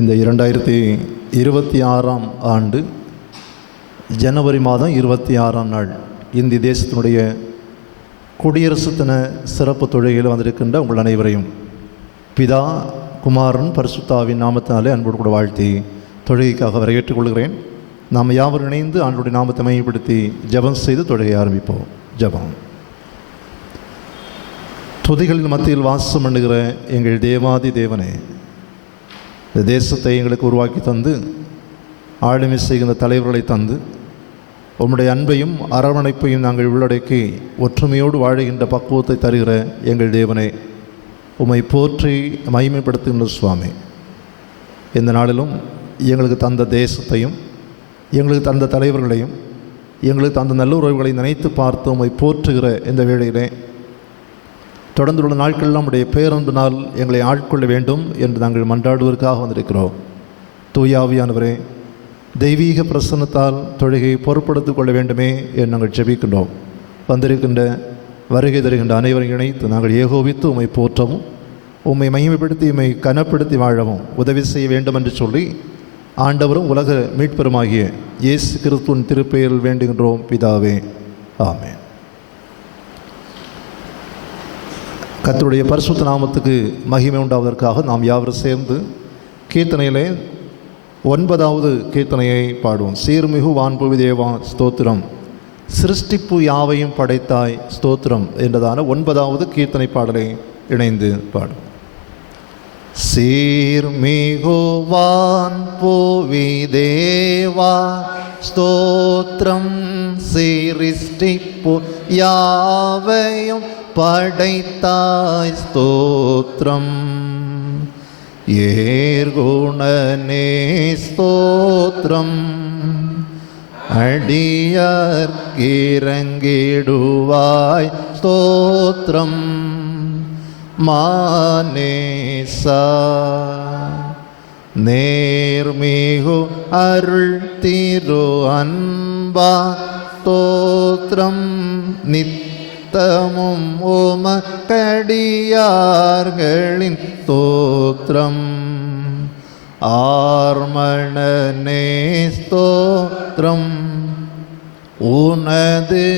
இந்த 2026 ஆண்டு ஜனவரி மாதம் 26ஆம் நாள் இந்திய தேசத்தினுடைய குடியரசு தின சிறப்பு தொழுகையில் வந்திருக்கின்ற உங்கள் அனைவரையும் பிதா குமாரன் பரிசுத்தாவின் நாமத்தினாலே அன்போடு கூட வாழ்த்தி தொழுகைக்காக வரவேற்றுக் கொள்கிறேன். நாம் யாவரும் இணைந்து ஆண்டோடைய நாமத்தை மையப்படுத்தி ஜெபம் செய்து தொழுகை ஆரம்பிப்போம். ஜெபம். துதிகளின் மத்தியில் வாசம் பண்ணுகிற எங்கள் தேவாதி தேவனே, இந்த தேசத்தை எங்களுக்கு உருவாக்கி தந்து ஆளுமை செய்கின்ற தலைவர்களை தந்து உம்முடைய அன்பையும் அரவணைப்பையும் நாங்கள் உள்ளடக்கி ஒற்றுமையோடு வாழுகின்ற பக்குவத்தை தருகிற எங்கள் தேவனே, உம்மை போற்றி மகிமைப்படுத்துகின்ற சுவாமி, இந்த நாளிலும் எங்களுக்கு தந்த தேசத்தையும் எங்களுக்கு தந்த தலைவர்களையும் எங்களுக்கு தந்த நல்ல உறவுகளை நினைத்து பார்த்து உம்மை போற்றுகிற இந்த வேளையிலே தொடர்ந்துள்ள நாட்களெல்லாம் உடைய பேரன்பு நாள் எங்களை ஆட்கொள்ள வேண்டும் என்று நாங்கள் மன்றாடுவதற்காக வந்திருக்கிறோம். தூயாவியானவரே, தெய்வீக பிரசன்னத்தால் தொழுகையை பொறுப்படுத்திக் கொள்ள வேண்டுமே என்று நாங்கள் ஜெபிக்கின்றோம். வந்திருக்கின்ற வருகை தருகின்ற அனைவரையும் இணைத்து நாங்கள் ஏகோபித்து உம்மை போற்றவும் உம்மை மகிமைப்படுத்தி உம்மை கனப்படுத்தி வாழவும் உதவி செய்ய வேண்டும் என்று சொல்லி ஆண்டவரும் உலக மீட்பெருமாகிய இயேசு கிறிஸ்துவின் திருப்பெயரில் வேண்டுகின்றோம் பிதாவே, ஆமென். கர்த்தருடைய பரிசுத்த நாமத்துக்கு மகிமை உண்டாவதற்காக நாம் யாவரும் சேர்ந்து கீர்த்தனையிலே 9வது கீர்த்தனையை பாடுவோம். சீர்மிகு வான்புவி தேவா ஸ்தோத்திரம், சிருஷ்டிப்பு யாவையும் படைத்தாய் ஸ்தோத்திரம் என்றதான 9வது கீர்த்தனை பாடலை இணைந்து பாடுவோம். சீர்மிகு வான்புவி தேவா ஸ்தோத்திரம், சிருஷ்டிப்பு யாவையும் படைத்தாய் ஸ்தோத்திரம், ஏர்குணனே ஸ்தோத்திரம், அடியார்க்கிரங்கிடுவாய் ஸ்தோத்திரம், மானேசா நேர்மிகு அருள் திரு அன்பா ஸ்தோத்திரம், நித்தமும் உமக்கடியார்களின் ஸ்தோத்திரம், ஆர்மணனே ஸ்தோத்திரம், உனது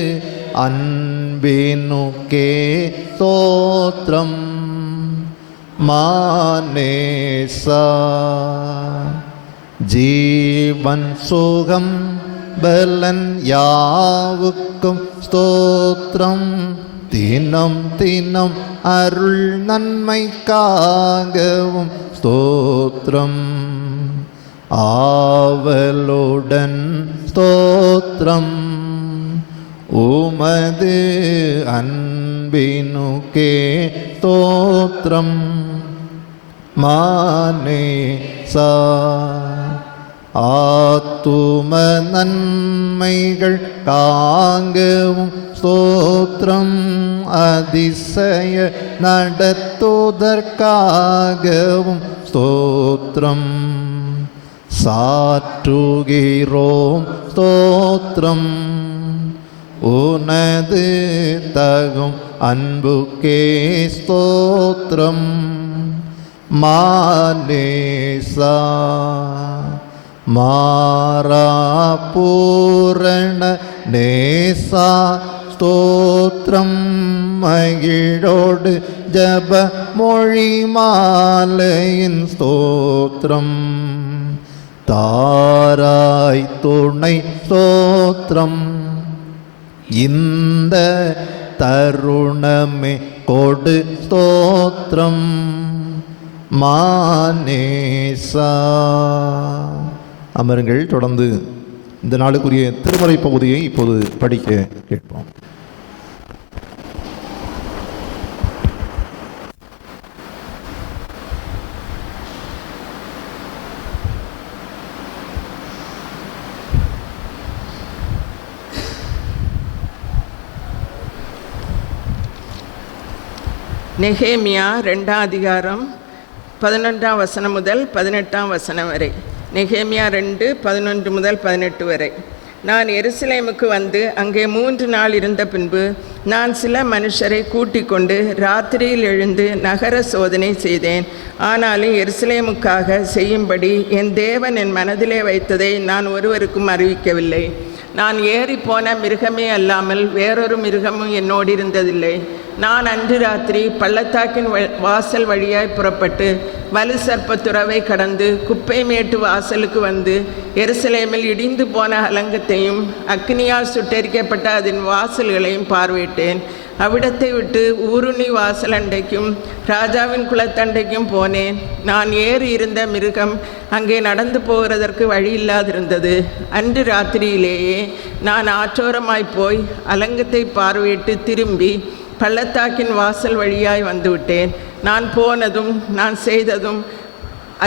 அன்பினுக்கே ஸ்தோத்திரம், மானேசா ஜீவன் சுகம் பலன் யாவுக்கும் ஸ்தோத்திரம், தினம் தினம் அருள் நன்மைக்காகவும் ஸ்தோத்திரம், ஆவலுடன் ஸ்தோத்திரம், உமது அன்பினுக்கே ஸ்தோத்திரம், மானேசா ஆத்தும நன்மைகள் காங்கவும் ஸ்தோத்திரம், அதிசய நடத்துவதற்காகவும் ஸ்தோத்திரம், சாற்றுகிறோம் ஸ்தோத்திரம், உனது தகும் அன்புக்கே ஸ்தோத்திரம், மானேசா மாரா பூரண நேசா ஸ்தோத்திரம், மகிழோடு ஜப மொழி மாலையின் ஸ்தோத்திரம், தாராய் துணை ஸ்தோத்திரம், இந்த தருணமே கொடு ஸ்தோத்திரம், மானேசா. அமருங்கள். தொடர்ந்து இந்த நாளுக்குரிய திருமறை பகுதியை இப்போது படிக்க கேட்போம். நெகேமியா 2ஆம் அதிகாரம் 11ஆம் வசனம் முதல் 18ஆம் வசனம் வரை. நெகேமியா 2:11 முதல் 18 வரை. நான் எருசலேமுக்கு வந்து அங்கே 3 நாள் இருந்த பின்பு நான் சில மனுஷரை கூட்டிக் கொண்டு ராத்திரியில் எழுந்து நகர சோதனை செய்தேன். ஆனாலும் எருசலேமுக்காக செய்யும்படி என் தேவன் என் மனதிலே வைத்ததை நான் ஒருவருக்கும் அறிவிக்கவில்லை. நான் ஏறிப்போன மிருகமே அல்லாமல் வேறொரு மிருகமும் என்னோடு இருந்ததில்லை. நான் அன்று ராத்திரி பள்ளத்தாக்கின் வாசல் வழியாய் புறப்பட்டு வலு சர்ப்பத்துறவை கடந்து குப்பை மேட்டு வாசலுக்கு வந்து எருசலேமில் இடிந்து போன அலங்கத்தையும் அக்னியால் சுட்டெரிக்கப்பட்ட அதன் வாசல்களையும் பார்வையிட்டேன். அவ்விடத்தை விட்டு ஊருணி வாசலண்டைக்கும் ராஜாவின் குலத்தண்டைக்கும் போனேன். நான் ஏறி இருந்த மிருகம் அங்கே நடந்து போகிறதற்கு வழி இல்லாதிருந்தது. அன்று ராத்திரியிலேயே நான் ஆற்றோரமாய் போய் அலங்கத்தை பார்வையிட்டு திரும்பி பள்ளத்தாக்கின் வாசல் வழியாய் வந்துவிட்டேன். நான் போனதும் நான் செய்ததும்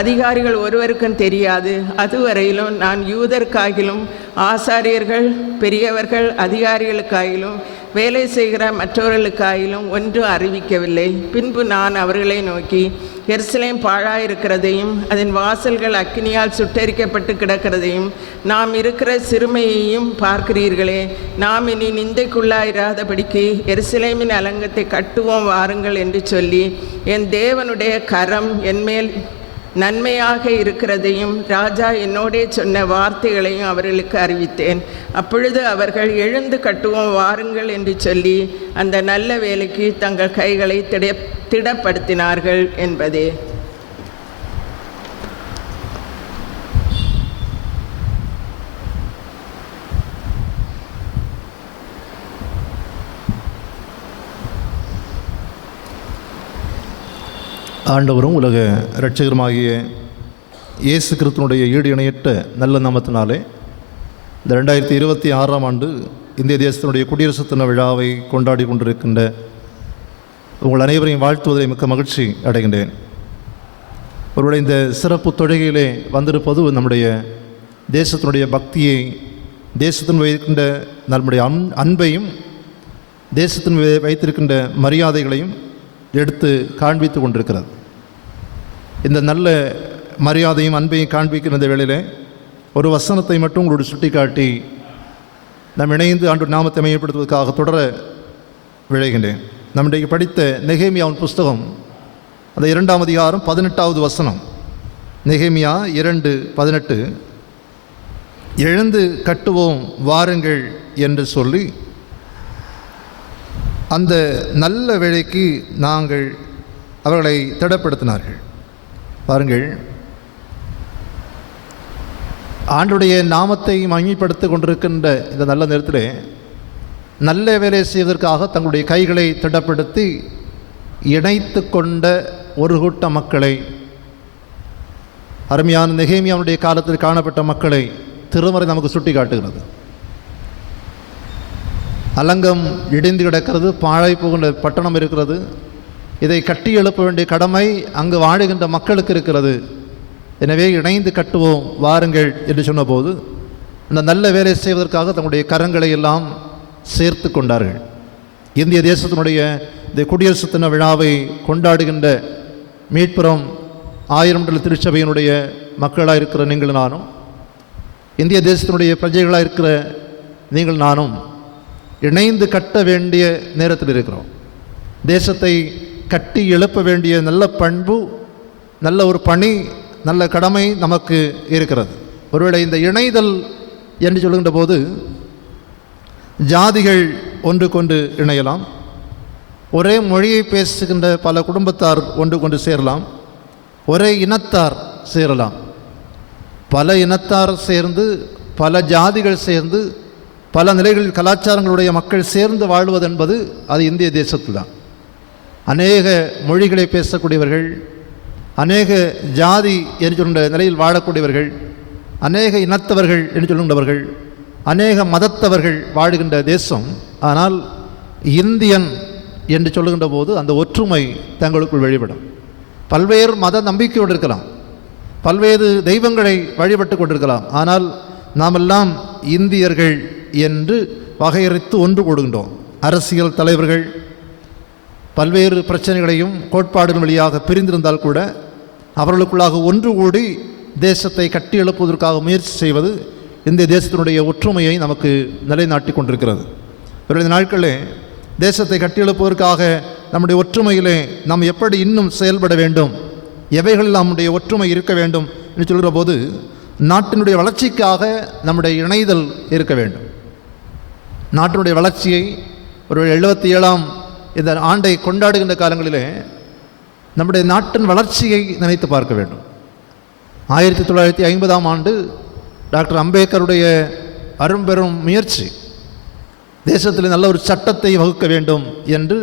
அதிகாரிகள் ஒருவருக்கும் தெரியாது. அதுவரையிலும் நான் யூதருக்காகிலும் ஆசாரியர்கள் பெரியவர்கள் அதிகாரிகளுக்காகிலும் வேலை செய்கிற மற்றவர்களுக்காயிலும் ஒன்றும் அறிவிக்கவில்லை. பின்பு நான் அவர்களை நோக்கி, எருசலேம் பாழாயிருக்கிறதையும் அதன் வாசல்கள் அக்கினியால் சுட்டெரிக்கப்பட்டு கிடக்கிறதையும் நாம் இருக்கிற சிறுமையையும் பார்க்கிறீர்களே. நாம் இனி நிந்தைக்குள்ளாயிராதபடிக்கு எருசலேமின் அலங்கத்தை கட்டுவோம் வாருங்கள் என்று சொல்லி என் தேவனுடைய கரம் என்மேல் நன்மையாக இருக்கிறதையும் ராஜா என்னோடே சொன்ன வார்த்தைகளையும் அவர்களுக்கு அறிவித்தேன். அப்பொழுது அவர்கள் எழுந்து கட்டுவோம் வாருங்கள் என்று சொல்லி அந்த நல்ல வேலைக்கு தங்கள் கைகளை திடப்படுத்தினார்கள் என்பதே. ஆண்டவரும் உலக இரட்சகருமாகிய இயேசு கிறிஸ்துவினுடைய ஈடு இணையற்ற நல்ல நாமத்தினாலே இந்த 2026ஆம் ஆண்டு இந்திய தேசத்தினுடைய குடியரசு தின விழாவை கொண்டாடி கொண்டிருக்கின்ற உங்கள் அனைவரையும் வாழ்த்துவதை மிக்க மகிழ்ச்சி அடைகின்றேன். ஒருவேளை இந்த சிறப்பு தொழுகையிலே வந்திருப்பது நம்முடைய தேசத்தினுடைய பக்தியை, தேசத்தின் வைக்கின்ற நம்முடைய அன்பையும் தேசத்தின் வைத்திருக்கின்ற மரியாதைகளையும் எடுத்து காண்பித்து கொண்டிருக்கிறது. இந்த நல்ல மரியாதையும் அன்பையும் காண்பிக்கிற இந்த வேளையிலே ஒரு வசனத்தை மட்டும் உங்களோடு சுட்டிக்காட்டி நாம் இணைந்து ஆண்டு நாமத்தை மையப்படுத்துவதற்காக தொடர விளைகின்றேன். நம்முடைய படித்த நெகேமியாவின் புஸ்தகம் அந்த 2ஆம் அதிகாரம் 18வது வசனம். நெகேமியா 2:18, எழுந்து கட்டுவோம் வாருங்கள் என்று சொல்லி அந்த நல்ல வேளைக்கு நாங்கள் அவர்களை திடப்படுத்தினார்கள். பாருங்கள், ஆண்டுடைய நாமத்தை மகிமைப்படுத்தி கொண்டிருக்கின்ற இந்த நல்ல நேரத்திலே நல்ல வேலை செய்வதற்காக தங்களுடைய கைகளை திடப்படுத்தி இணைத்து கொண்ட ஒரு கூட்ட மக்களை, அருமையான நெகேமியாவுடைய காலத்தில் காணப்பட்ட மக்களை திருமறை நமக்கு சுட்டி காட்டுகிறது. அலங்கம் இடிந்து கிடக்கிறது, பாழாய் போகின்ற பட்டணம் இருக்கிறது. இதை கட்டி எழுப்ப வேண்டிய கடமை அங்கு வாழுகின்ற மக்களுக்கு இருக்கிறது. எனவே இணைந்து கட்டுவோம் வாருங்கள் என்று சொன்னபோது அந்த நல்ல வேலை செய்வதற்காக தங்களுடைய கரங்களை எல்லாம் சேர்த்து கொண்டார்கள். இந்திய தேசத்தினுடைய இந்த குடியரசு தின விழாவை கொண்டாடுகின்ற மீட்புறம் 1000 திருச்சபையினுடைய மக்களாக இருக்கிற நீங்கள் நானும், இந்திய தேசத்தினுடைய பிரஜைகளாக இருக்கிற நீங்கள் நானும் இணைந்து கட்ட வேண்டிய நேரத்தில் இருக்கிறோம். தேசத்தை கட்டி எழுப்ப வேண்டிய நல்ல பண்பு, நல்ல ஒரு பணி, நல்ல கடமை நமக்கு இருக்கிறது. ஒருவேளை இந்த இணைதல் என்று சொல்லுகின்ற போது ஜாதிகள் ஒன்று கொண்டு இணையலாம், ஒரே மொழியை பேசுகின்ற பல குடும்பத்தார் ஒன்று கொண்டு சேரலாம், ஒரே இனத்தார் சேரலாம். பல இனத்தார் சேர்ந்து, பல ஜாதிகள் சேர்ந்து, பல நிலைகளில் கலாச்சாரங்களுடைய மக்கள் சேர்ந்து வாழ்வது என்பது அது இந்திய தேசத்தில் தான். அநேக மொழிகளை பேசக்கூடியவர்கள், அநேக ஜாதி என்று சொல்கின்ற நிலையில் வாழக்கூடியவர்கள், அநேக இனத்தவர்கள் என்று சொல்கின்றவர்கள், அநேக மதத்தவர்கள் வாழுகின்ற தேசம். ஆனால் இந்தியன் என்று சொல்லுகின்ற போது அந்த ஒற்றுமை தங்களுக்குள் வெளிப்படும். பல்வேறு மத நம்பிக்கையோடு இருக்கலாம், பல்வேறு தெய்வங்களை வழிபட்டு கொண்டிருக்கலாம், ஆனால் நாமெல்லாம் இந்தியர்கள் என்று வகையறுத்து ஒன்று கூடுகின்றோம். அரசியல் தலைவர்கள் பல்வேறு பிரச்சனைகளையும் கோட்பாடுகள் வழியாக பிரிந்திருந்தால் கூட அவர்களுக்குள்ளாக ஒன்று கூடி தேசத்தை கட்டி எழுப்புவதற்காக முயற்சி செய்வது இந்த தேசத்தினுடைய ஒற்றுமையை நமக்கு நிலைநாட்டி கொண்டிருக்கிறது. இந்த நாட்களில் தேசத்தை கட்டியெழுப்பதற்காக நம்முடைய ஒற்றுமையிலே நாம் எப்படி இன்னும் செயல்பட வேண்டும், எவைகளில் நம்முடைய ஒற்றுமை இருக்க வேண்டும் என்று சொல்கிற போது நாட்டினுடைய வளர்ச்சிக்காக நம்முடைய இணைதல் இருக்க வேண்டும். நாட்டினுடைய வளர்ச்சியை ஒரு 77ஆம் இந்த ஆண்டை கொண்டாடுகின்ற காலங்களிலே நம்முடைய நாட்டின் வளர்ச்சியை நினைத்து பார்க்க வேண்டும். 1950ஆம் ஆண்டு டாக்டர் அம்பேத்கருடைய அரும்பெரும் முயற்சி தேசத்தில் நல்ல ஒரு சட்டத்தை வகுக்க வேண்டும் என்று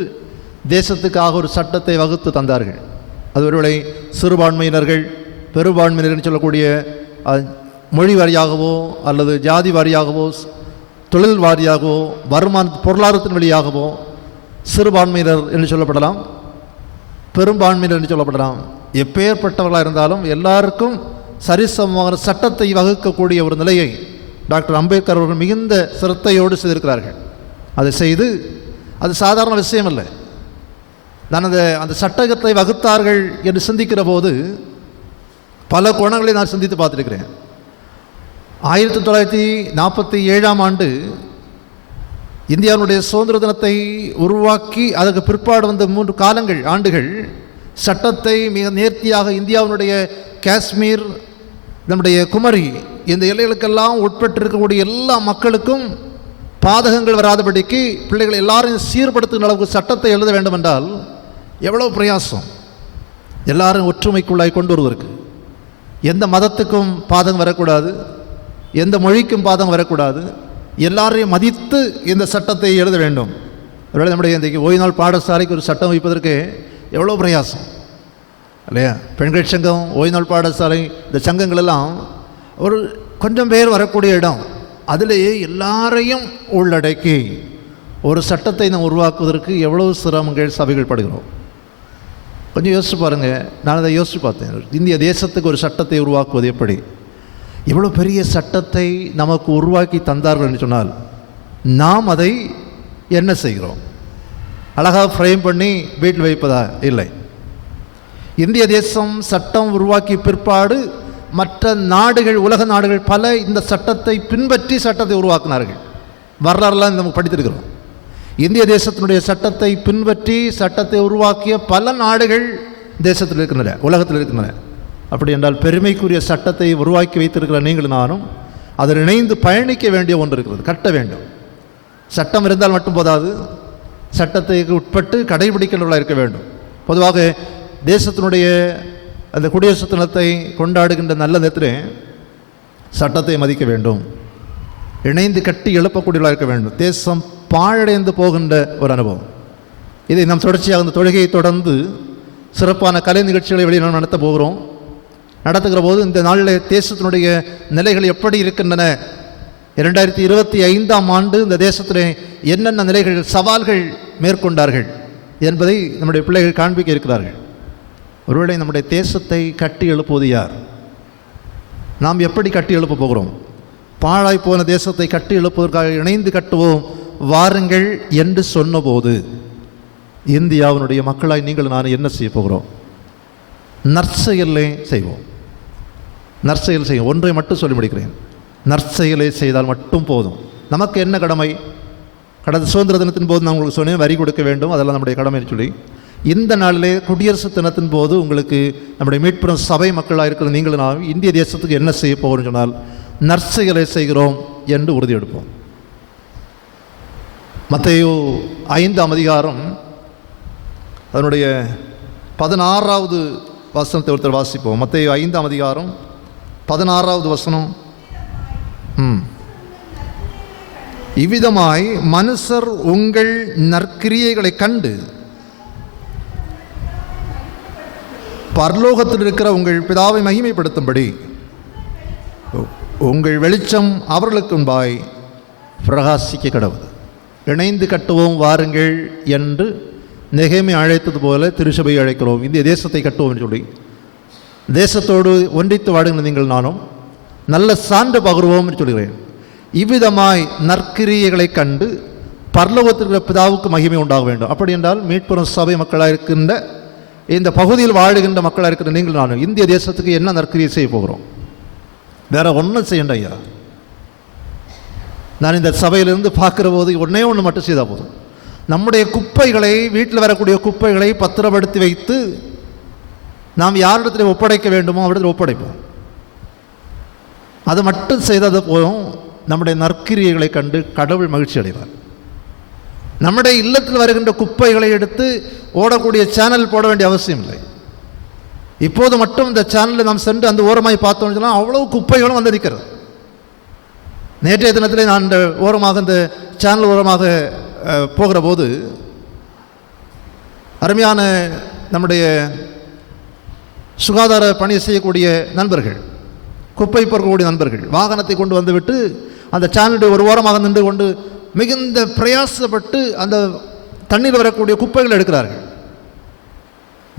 தேசத்துக்காக ஒரு சட்டத்தை வகுத்து தந்தார்கள். அது ஒருவேளை சிறுபான்மையினர்கள் பெரும்பான்மையினர் சொல்லக்கூடிய மொழி வாரியாகவோ அல்லது ஜாதி வாரியாகவோ தொழில் வாரியாகவோ பொருளாதாரத்தின் வழியாகவோ சிறுபான்மையினர் என்று சொல்லப்படலாம், பெரும்பான்மையினர் என்று சொல்லப்படலாம். எப்பேற்பட்டவர்களாக இருந்தாலும் எல்லாருக்கும் சரிசமமான சட்டத்தை வகுக்கக்கூடிய ஒரு நிலையை டாக்டர் அம்பேத்கர் அவர்கள் மிகுந்த சிரத்தையோடு செய்திருக்கிறார்கள். அதை செய்து அது சாதாரண விஷயம் இல்லை. நான் அந்த சட்டத்தை வகுத்தார்கள் என்று சிந்திக்கிற போது பல கோணங்களை நான் சிந்தித்து பார்த்துருக்கிறேன். 1947ஆம் ஆண்டு இந்தியாவுடைய சுதந்திர தினத்தை உருவாக்கி அதற்கு பிற்பாடு வந்த 3 ஆண்டுகள் சட்டத்தை மிக நேர்த்தியாக இந்தியாவினுடைய காஷ்மீர், நம்முடைய குமரி, இந்த எல்லைகளுக்கெல்லாம் உட்பட்டிருக்கக்கூடிய எல்லா மக்களுக்கும் பாதகங்கள் வராதபடிக்கு பிள்ளைகள் எல்லாரையும் சீர்படுத்துகிற அளவுக்கு சட்டத்தை எழுத வேண்டும் என்றால் எவ்வளோ பிரயாசம். எல்லாரும் ஒற்றுமைக்குள்ளாய் கொண்டு வருவதற்கு எந்த மதத்துக்கும் பாதகம் வரக்கூடாது, எந்த மொழிக்கும் பாதகம் வரக்கூடாது, எல்லாரையும் மதித்து இந்த சட்டத்தை எழுத வேண்டும். ஒருவேளை நம்முடைய இன்றைக்கு ஓய்வு நாள் பாடசாலைக்கு ஒரு சட்டம் வைப்பதற்கு எவ்வளோ பிரயாசம் இல்லையா? பெண்கள் சங்கம், ஓய்வு நாள் பாடசாலை, இந்த சங்கங்கள் எல்லாம் ஒரு கொஞ்சம் பேர் வரக்கூடிய இடம், அதிலேயே எல்லாரையும் உள்ளடக்கி ஒரு சட்டத்தை நாம் உருவாக்குவதற்கு எவ்வளோ சிரமங்கள் சபைகள் படுகிறோம். கொஞ்சம் யோசிச்சு பாருங்கள். நான் அதை யோசித்து பார்த்தேன். இந்திய தேசத்துக்கு ஒரு சட்டத்தை உருவாக்குவது எப்படி? இவ்வளோ பெரிய சட்டத்தை நமக்கு உருவாக்கி தந்தார்கள் என்று சொன்னால் நாம் அதை என்ன செய்கிறோம்? அழகாக ஃப்ரேம் பண்ணி வீட்டில் வைப்பதா? இல்லை. இந்திய தேசம் சட்டம் உருவாக்கி பிற்பாடு மற்ற நாடுகள், உலக நாடுகள் பல இந்த சட்டத்தை பின்பற்றி சட்டத்தை உருவாக்கினார்கள். வரலாறுலாம் நமக்கு படித்திருக்கிறோம். இந்திய தேசத்தினுடைய சட்டத்தை பின்பற்றி சட்டத்தை உருவாக்கிய பல நாடுகள் தேசத்தில் இருக்கின்றன, உலகத்தில் இருக்கின்றன. அப்படி என்றால் பெருமைக்குரிய சட்டத்தை உருவாக்கி வைத்திருக்கிற நீங்களும் நானும் அதில் இணைந்து பயணிக்க வேண்டிய ஒன்று இருக்கிறது, கட்ட வேண்டும். சட்டம் இருந்தால் மட்டும் போதாது, சட்டத்தை உட்பட்டு கடைபிடிக்கிறவர்களாக இருக்க வேண்டும். பொதுவாக தேசத்தினுடைய அந்த குடியரசு தினத்தை கொண்டாடுகின்ற நல்ல நேரத்திலே சட்டத்தை மதிக்க வேண்டும், இணைந்து கட்டி எழுப்பக்கூடியவர்களாக இருக்க வேண்டும். தேசம் பாழடைந்து போகின்ற ஒரு அனுபவம். இதை நாம் தொடர்ச்சியாக அந்த தொழுகையை தொடர்ந்து சிறப்பான கலை நிகழ்ச்சிகளை வெளியே நாம் நடத்த போகிறோம். நடத்துகிற போது இந்த நாளில் தேசத்தினுடைய நிலைகள் எப்படி இருக்கின்றன, 2025ஆம் ஆண்டு இந்த தேசத்திலே என்னென்ன நிலைகள், சவால்கள் மேற்கொண்டார்கள் என்பதை நம்முடைய பிள்ளைகள் காண்பிக்க இருக்கிறார்கள். ஒருவேளை நம்முடைய தேசத்தை கட்டி எழுப்புவது யார்? நாம் எப்படி கட்டி எழுப்ப போகிறோம்? பாழாய் போன தேசத்தை கட்டி எழுப்புவதற்காக இணைந்து கட்டுவோம் வாருங்கள் என்று சொன்னபோது இந்தியாவினுடைய மக்களாய் நீங்கள் நான் என்ன செய்ய போகிறோம்? நற்செயலை செய்வோம். நற்செயல் செய்யும். ஒன்றை மட்டும் சொல்லி முடிக்கிறேன். நற்செயலை செய்தால் மட்டும் போதும். நமக்கு என்ன கடமை? கடந்த சுதந்திர தினத்தின் போது நான் உங்களுக்கு சொன்னேன், வரி கொடுக்க வேண்டும், அதெல்லாம் நம்முடைய கடமைன்னு சொல்லி. இந்த நாளிலே குடியரசு தினத்தின் போது உங்களுக்கு நம்முடைய மீட்புறம் சபை மக்களாக இருக்கிற நீங்களும் நான் இந்திய தேசத்துக்கு என்ன செய்ய போகிறோம்னு சொன்னால் நற்செயலை செய்கிறோம் என்று உறுதியெடுப்போம். மத்தேயு 5ஆம் அதிகாரம் அதனுடைய 16வது வசனத்தை ஒருத்தர் வாசிப்போம். மத்தேயு 5ஆம் அதிகாரம் 16வது வசனம். இவ்விதமாய் மனுஷர் உங்கள் நற்கிரியைகளை கண்டு பரலோகத்தில் இருக்கிற உங்கள் பிதாவை மகிமைப்படுத்தும்படி உங்கள் வெளிச்சம் அவர்களுக்கு முன்பாய் பிரகாசிக்க கடவுது. இணைந்து கட்டுவோம் வாருங்கள் என்று நெகேமியா அழைத்தது போல திருச்சபையை அழைக்கிறோம். இந்திய தேசத்தை கட்டுவோம் என்று சொல்லி தேசத்தோடு ஒன்றித்து வாடுகிற நீங்கள் நானும் நல்ல சான்று பகிர்வோம் என்று சொல்கிறேன். இவ்விதமாய் நற்கிரியைகளை கண்டு பரலோகத்திற்கு பிதாவுக்கு மகிமை உண்டாக வேண்டும். அப்படி என்றால் மீட்புறம் சபை மக்களாக இருக்கின்ற இந்த பகுதியில் வாழுகின்ற மக்களாக இருக்கிற நீங்கள் நானும் இந்திய தேசத்துக்கு என்ன நற்கிரியை செய்ய போகிறோம்? வேற ஒன்றும் செய்யണ്ട ஐயா. நான் இந்த சபையிலிருந்து பார்க்குற போது ஒன்றே ஒன்று மட்டும் செய்தால் போதும். நம்முடைய குப்பைகளை, வீட்டில் வரக்கூடிய குப்பைகளை பத்திரப்படுத்தி வைத்து நாம் யாரிடத்தில் ஒப்படைக்க வேண்டுமோ அவரிடத்தில் ஒப்படைப்போம். அது மட்டும் செய்தது போதும், நம்முடைய நற்கிரியைகளை கண்டு கடவுள் மகிழ்ச்சி அடைவார். நம்முடைய இல்லத்தில் வருகின்ற குப்பைகளை எடுத்து ஓடக்கூடிய சேனல் போட வேண்டிய அவசியம் இல்லை. இப்போது மட்டும் இந்த சேனலில் நாம் சென்று அந்த ஓரமாய் பார்த்தோம்னு சொன்னால் அவ்வளவு குப்பைகளும் வந்து நிற்கிறது. நேற்றைய தினத்தில் நான் இந்த ஓரமாக, இந்த சேனல் ஓரமாக போகிற போது அருமையான நம்முடைய சுகாதார பணி செய்யக்கூடிய நண்பர்கள், குப்பை பொறுக்கக்கூடிய நண்பர்கள் வாகனத்தை கொண்டு வந்துவிட்டு அந்த சேனலுடைய ஒரு ஓரமாக நின்று கொண்டு மிகுந்த பிரயாசப்பட்டு அந்த தண்ணீர் வரக்கூடிய குப்பைகள் எடுக்கிறார்கள்.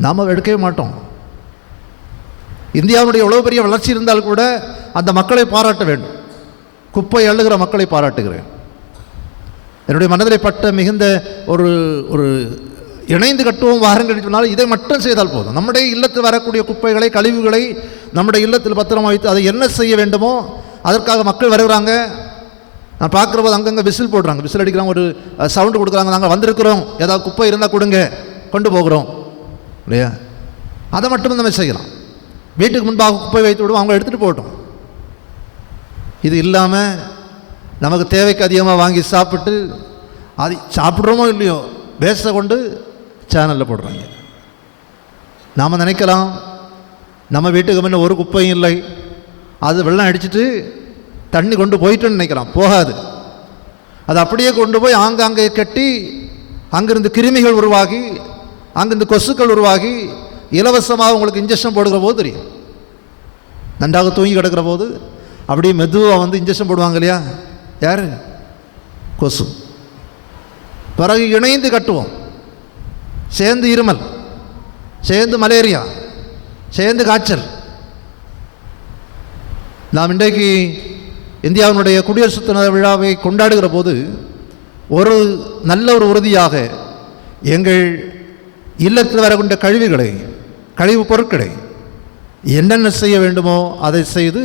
நாம் எடுக்கவே மாட்டோம். இந்தியாவுடைய எவ்வளோ பெரிய வளர்ச்சி இருந்தால் கூட அந்த மக்களை பாராட்ட வேண்டும். குப்பை அள்ளுகிற மக்களை பாராட்டுகிறேன். என்னுடைய மனதிலே பட்ட மிகுந்த ஒரு ஒரு இணைந்து கட்டுவோம் வாரங்கள் சொன்னால் இதை மட்டும் செய்தால் போதும். நம்முடைய இல்லத்தில் வரக்கூடிய குப்பைகளை, கழிவுகளை நம்முடைய இல்லத்தில் பத்திரமா வைத்து அதை என்ன செய்ய வேண்டுமோ அதற்காக மக்கள் வருகிறாங்க. நான் பார்க்குற போது அங்கங்கே விசில் போடுறாங்க, விசில் அடிக்கிறாங்க, ஒரு சவுண்டு கொடுக்குறாங்க, நாங்கள் வந்திருக்கிறோம், ஏதாவது குப்பை இருந்தால் கொடுங்க, கொண்டு போகிறோம் இல்லையா? அதை மட்டும் நம்ம செய்யலாம். வீட்டுக்கு முன்பாக குப்பை வைத்து விடுவோம், அவங்க எடுத்துகிட்டு போகட்டும். இது இல்லாமல் நமக்கு தேவைக்கு அதிகமாக வாங்கி சாப்பிட்டு அது சாப்பிட்றோமோ இல்லையோ வேஸ்ட்டை கொண்டு சேனலில் போடுறாங்க. நாம் நினைக்கலாம் நம்ம வீட்டுக்கு முன்ன ஒரு குப்பையும் இல்லை, அது வெள்ளம் அடிச்சுட்டு தண்ணி கொண்டு போயிட்டுன்னு நினைக்கலாம். போகாது. அது அப்படியே கொண்டு போய் ஆங்காங்கே கட்டி அங்கிருந்து கிருமிகள் உருவாகி, அங்கிருந்து கொசுக்கள் உருவாகி இலவசமாக உங்களுக்கு இன்ஜெக்ஷன் போடுகிற போது தெரியும். நன்றாக தூங்கி கிடக்கிற போது அப்படியே மெதுவாக வந்து இன்ஜெக்ஷன் போடுவாங்க இல்லையா? யார்? கொசு. பிறகு இணைந்து கட்டுவோம், சேர்ந்து இருமல், சேர்ந்து மலேரியா, சேர்ந்து காய்ச்சல். நாம் இன்றைக்கு இந்தியாவினுடைய குடியரசு தின விழாவை கொண்டாடுகிற போது ஒரு நல்ல ஒரு உறுதியாக எங்கள் இல்லத்தில் வரக்கூடிய கழிவுகளை, கழிவுப் பொருட்களை என்னென்ன செய்ய வேண்டுமோ அதை செய்து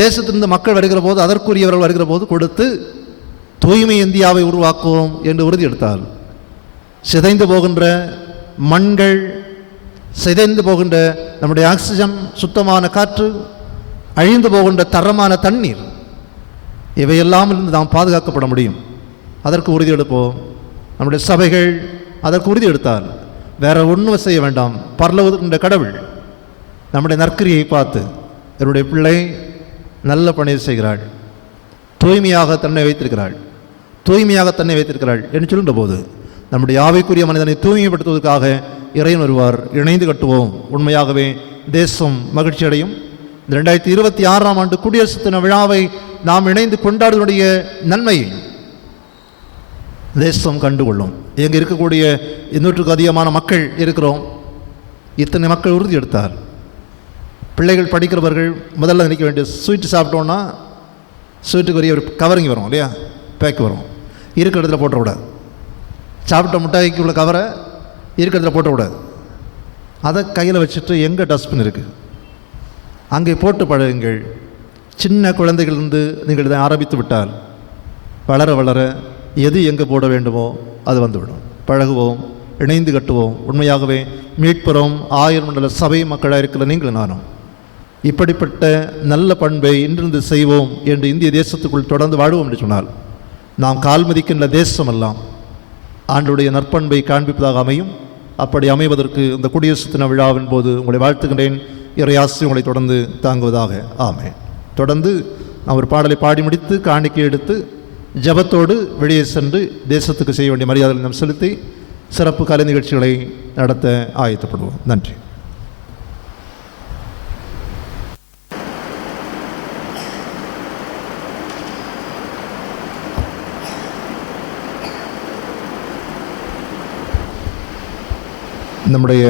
தேசத்திலிருந்து மக்கள் வருகிற போது, அதற்குரியவர்கள் வருகிற போது கொடுத்து தூய்மை இந்தியாவை உருவாக்குவோம் என்று உறுதி எடுத்தால் சிதைந்து போகின்ற மண்கள், சிதைந்து போகின்ற நம்முடைய ஆக்சிஜன், சுத்தமான காற்று, அழிந்து போகின்ற தரமான தண்ணீர், இவையெல்லாம் இருந்து நாம் பாதுகாக்கப்பட முடியும். அதற்கு உறுதி எடுப்போம். நம்முடைய சபைகள் அதற்கு உறுதி எடுத்தால் வேற ஒன்றும் செய்ய வேண்டாம். பரலோகத்தின் கடவுள் நம்முடைய நற்கிரியை பார்த்து என்னுடைய பிள்ளை நல்ல பணியை செய்கிறாள், தூய்மையாக தன்னை வைத்திருக்கிறாள், தூய்மையாக தன்னை வைத்திருக்கிறாள் என்று சொல்கின்ற போது நம்முடைய ஆவிக்குரிய மனிதனை தூய்மைப்படுத்துவதற்காக இறைவன் வருவார். இணைந்து கட்டுவோம். உண்மையாகவே தேசம் மகிழ்ச்சி அடையும். 2026ஆம் ஆண்டு குடியரசு தின விழாவை நாம் இணைந்து கொண்டாடுவதனுடைய நன்மையை தேசம் கண்டுகொள்ளும். இங்கே இருக்கக்கூடிய 200க்கும் அதிகமான மக்கள் இருக்கிறோம். இத்தனை மக்கள் உறுதி எடுத்தார். பிள்ளைகள் படிக்கிறவர்கள் முதல்ல நினைக்க வேண்டிய, ஸ்வீட்டு சாப்பிட்டோன்னா ஸ்வீட்டுக்கு வரைய ஒரு கவரிங் வரும் இல்லையா, பேக் வரும், இருக்கிற இடத்துல போட்டக்கூடாது. சாப்பிட்ட மிட்டாய்க்கு உள்ள கவரை இருக்கிற இடத்துல போட்டக்கூடாது. அதை கையில் வச்சுட்டு எங்கே டஸ்ட்பின் இருக்குது அங்கே போட்டு பழகுங்கள். சின்ன குழந்தைகளிலிருந்து நீங்கள் இதை ஆரம்பித்து விட்டால் வளர வளர எது எங்கே போட வேண்டுமோ அது வந்துவிடும். பழகுவோம், இணைந்து கட்டுவோம். உண்மையாகவே மீட்புறம் 1000 மண்டல சபை மக்களாக இருக்கிற நீங்கள் நானும் இப்படிப்பட்ட நல்ல பண்பை இன்றிருந்து செய்வோம் என்று இந்திய தேசத்துக்குள் தொடர்ந்து வாழ்வோம் என்று சொன்னால் நாம் கால் மதிக்கின்ற தேசமெல்லாம் ஆண்டுடைய நற்பண்பை காண்பிப்பதாக அமையும். அப்படி அமைவதற்கு இந்த குடியரசு தின விழாவின் போது உங்களை வாழ்த்துகின்றேன். இறையாசி உங்களை தொடர்ந்து தாங்குவதாக. ஆமே. தொடர்ந்து நான் ஒரு பாடலை பாடி முடித்து காணிக்கை எடுத்து ஜபத்தோடு வெளியே சென்று தேசத்துக்கு செய்ய வேண்டிய மரியாதைகளை நாம் செலுத்தி சிறப்பு கலை நிகழ்ச்சிகளை நடத்த ஆயத்தப்படுவோம். நன்றி. நம்முடைய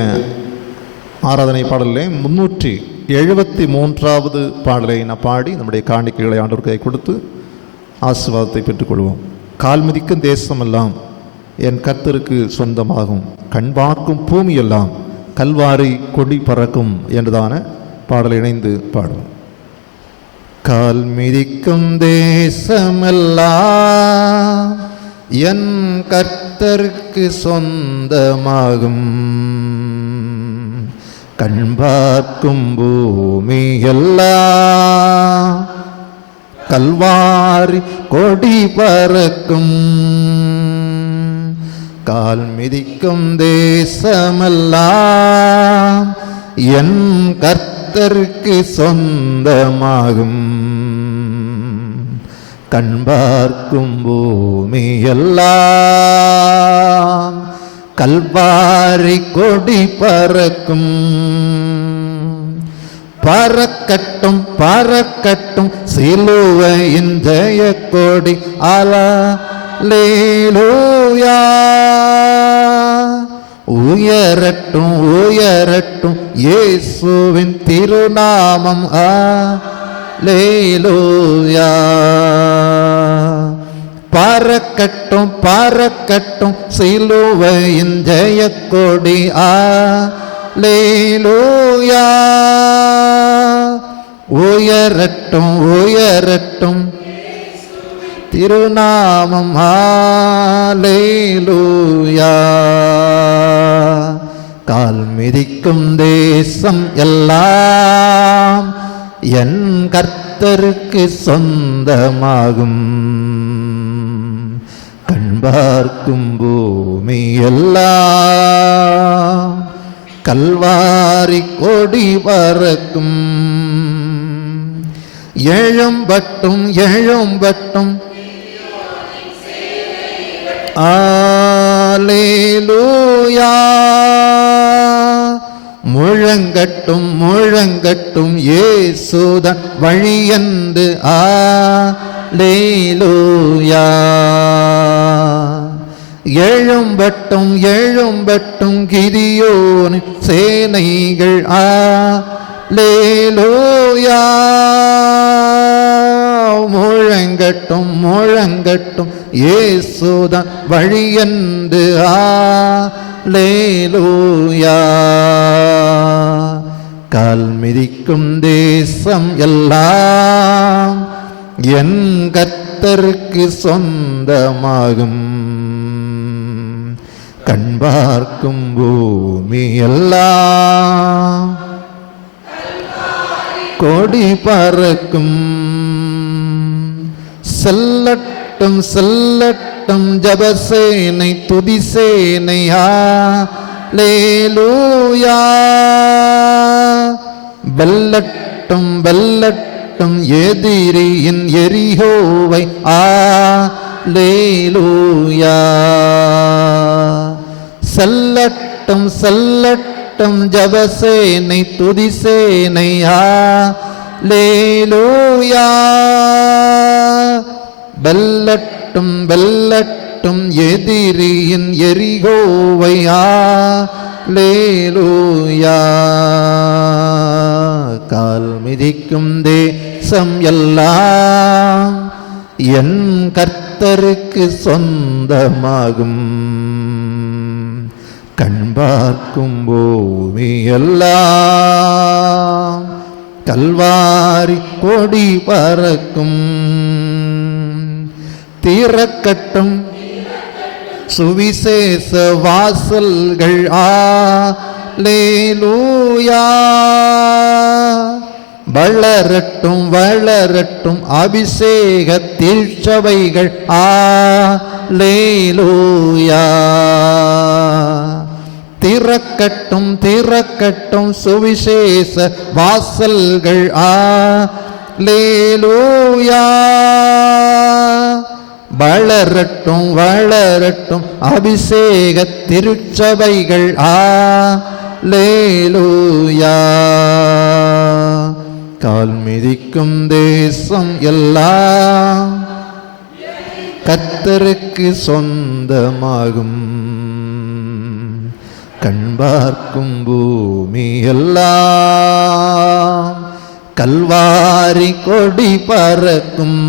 ஆராதனை பாடலிலே 373வது பாடலை நான் பாடி நம்முடைய காணிக்கைகளை ஆண்டவருக்கு கொடுத்து ஆசீர்வாதத்தை பெற்றுக்கொள்வோம். கால்மிதிக்கும் தேசமெல்லாம் என் கர்த்தருக்கு சொந்தமாகும், கண்பார்க்கும் பூமியெல்லாம் கல்வாரி கொடி பறக்கும் என்றதான பாடலை இணைந்து பாடுவோம். கால் மிதிக்கும் தேசமெல்லாம் என் கர்த்தருக்கு சொந்தமாகும். கண் பார்க்கும் பூமி எல்லாம் கல்வாரி கொடி பறக்கும். கால் மிதிக்கும் தேசமெல்லாம் என் கர்த்தருக்கு சொந்தமாகும். கண் பார்க்கும் பூமி எல்லாம் கல்வாரி கொடி பறக்கும். பறக்கட்டும் பறக்கட்டும் சிலுவையின் ஜெயக்கொடி. அல்லேலூயா. உயரட்டும் உயரட்டும் இயேசுவின் திருநாமம். அல்லேலூயா. பறக்கட்டும் பறக்கட்டும் சிலுவையின் ஜெயக்கொடி. அல்லேலூயா. உயரட்டும் உயரட்டும் திருநாமம். அல்லேலூயா. கால் மிதிக்கும் தேசம் எல்லாம் என் கர்த்தருக்கு சொந்தமாகும். கண் பார்க்கும் பூமி எல்லாம் கல்வாரி கொடி பறக்கும். எழும்பட்டும் எழும்பட்டும் அல்லேலூயா. முழங்கட்டும் முழங்கட்டும் இயேசுதான் வழியென்று. அல்லேலூயா. எழும்பட்டும் எழும்பட்டும் கிதியோனின் சேனைகள். அல்லேலூயா. முழங்கட்டும் முழங்கட்டும் இயேசுதான் வழியென்று. அல்லேலூயா. கால் மிதிக்கும் தேசம் எல்லாம் என் கர்த்தருக்கு சொந்தமாகும். கண் பார்க்கும் பூமி எல்லாம் கொடி பறக்கும். செல்லட்டும் செல்லட்டும் ஜபசேனை துதிசேனை. அல்லேலூயா. வெல்லட்டும் வெல்லட்டும் எதிரியின் எரிகோவை. அல்லேலூயா. செல்லட்டும் செல்லட்டும் ஜபசேனை துதிசேனை. அல்லேலூயா. வெல்லட்டும் வெல்லட்டும் எதிரியின் எரிகோவை. அல்லேலூயா. கால் மிதிக்கும் தேசம் எல்லாம் என் கர்த்தருக்கு சொந்தமாகும். கண் பார்க்கும் பூமி எல்லாம் கல்வாரி கொடி பறக்கும். திறக்கட்டும் சுவிசேஷ வாசல்கள். அல்லேலூயா. வளரட்டும் வளரட்டும் அபிஷேகத்தில் சபைகள். அல்லேலூயா. திறக்கட்டும் திறக்கட்டும் சுவிசேஷ வாசல்கள். அல்லேலூயா. வளரட்டும் வளரட்டும் அபிஷேக திருச்சபைகள். அல்லேலூயா. கால் மிதிக்கும் தேசம் எல்லாம் கர்த்தருக்கு சொந்தமாகும். கண் பார்க்கும் பூமி எல்லாம் கல்வாரி கொடி பறக்கும்.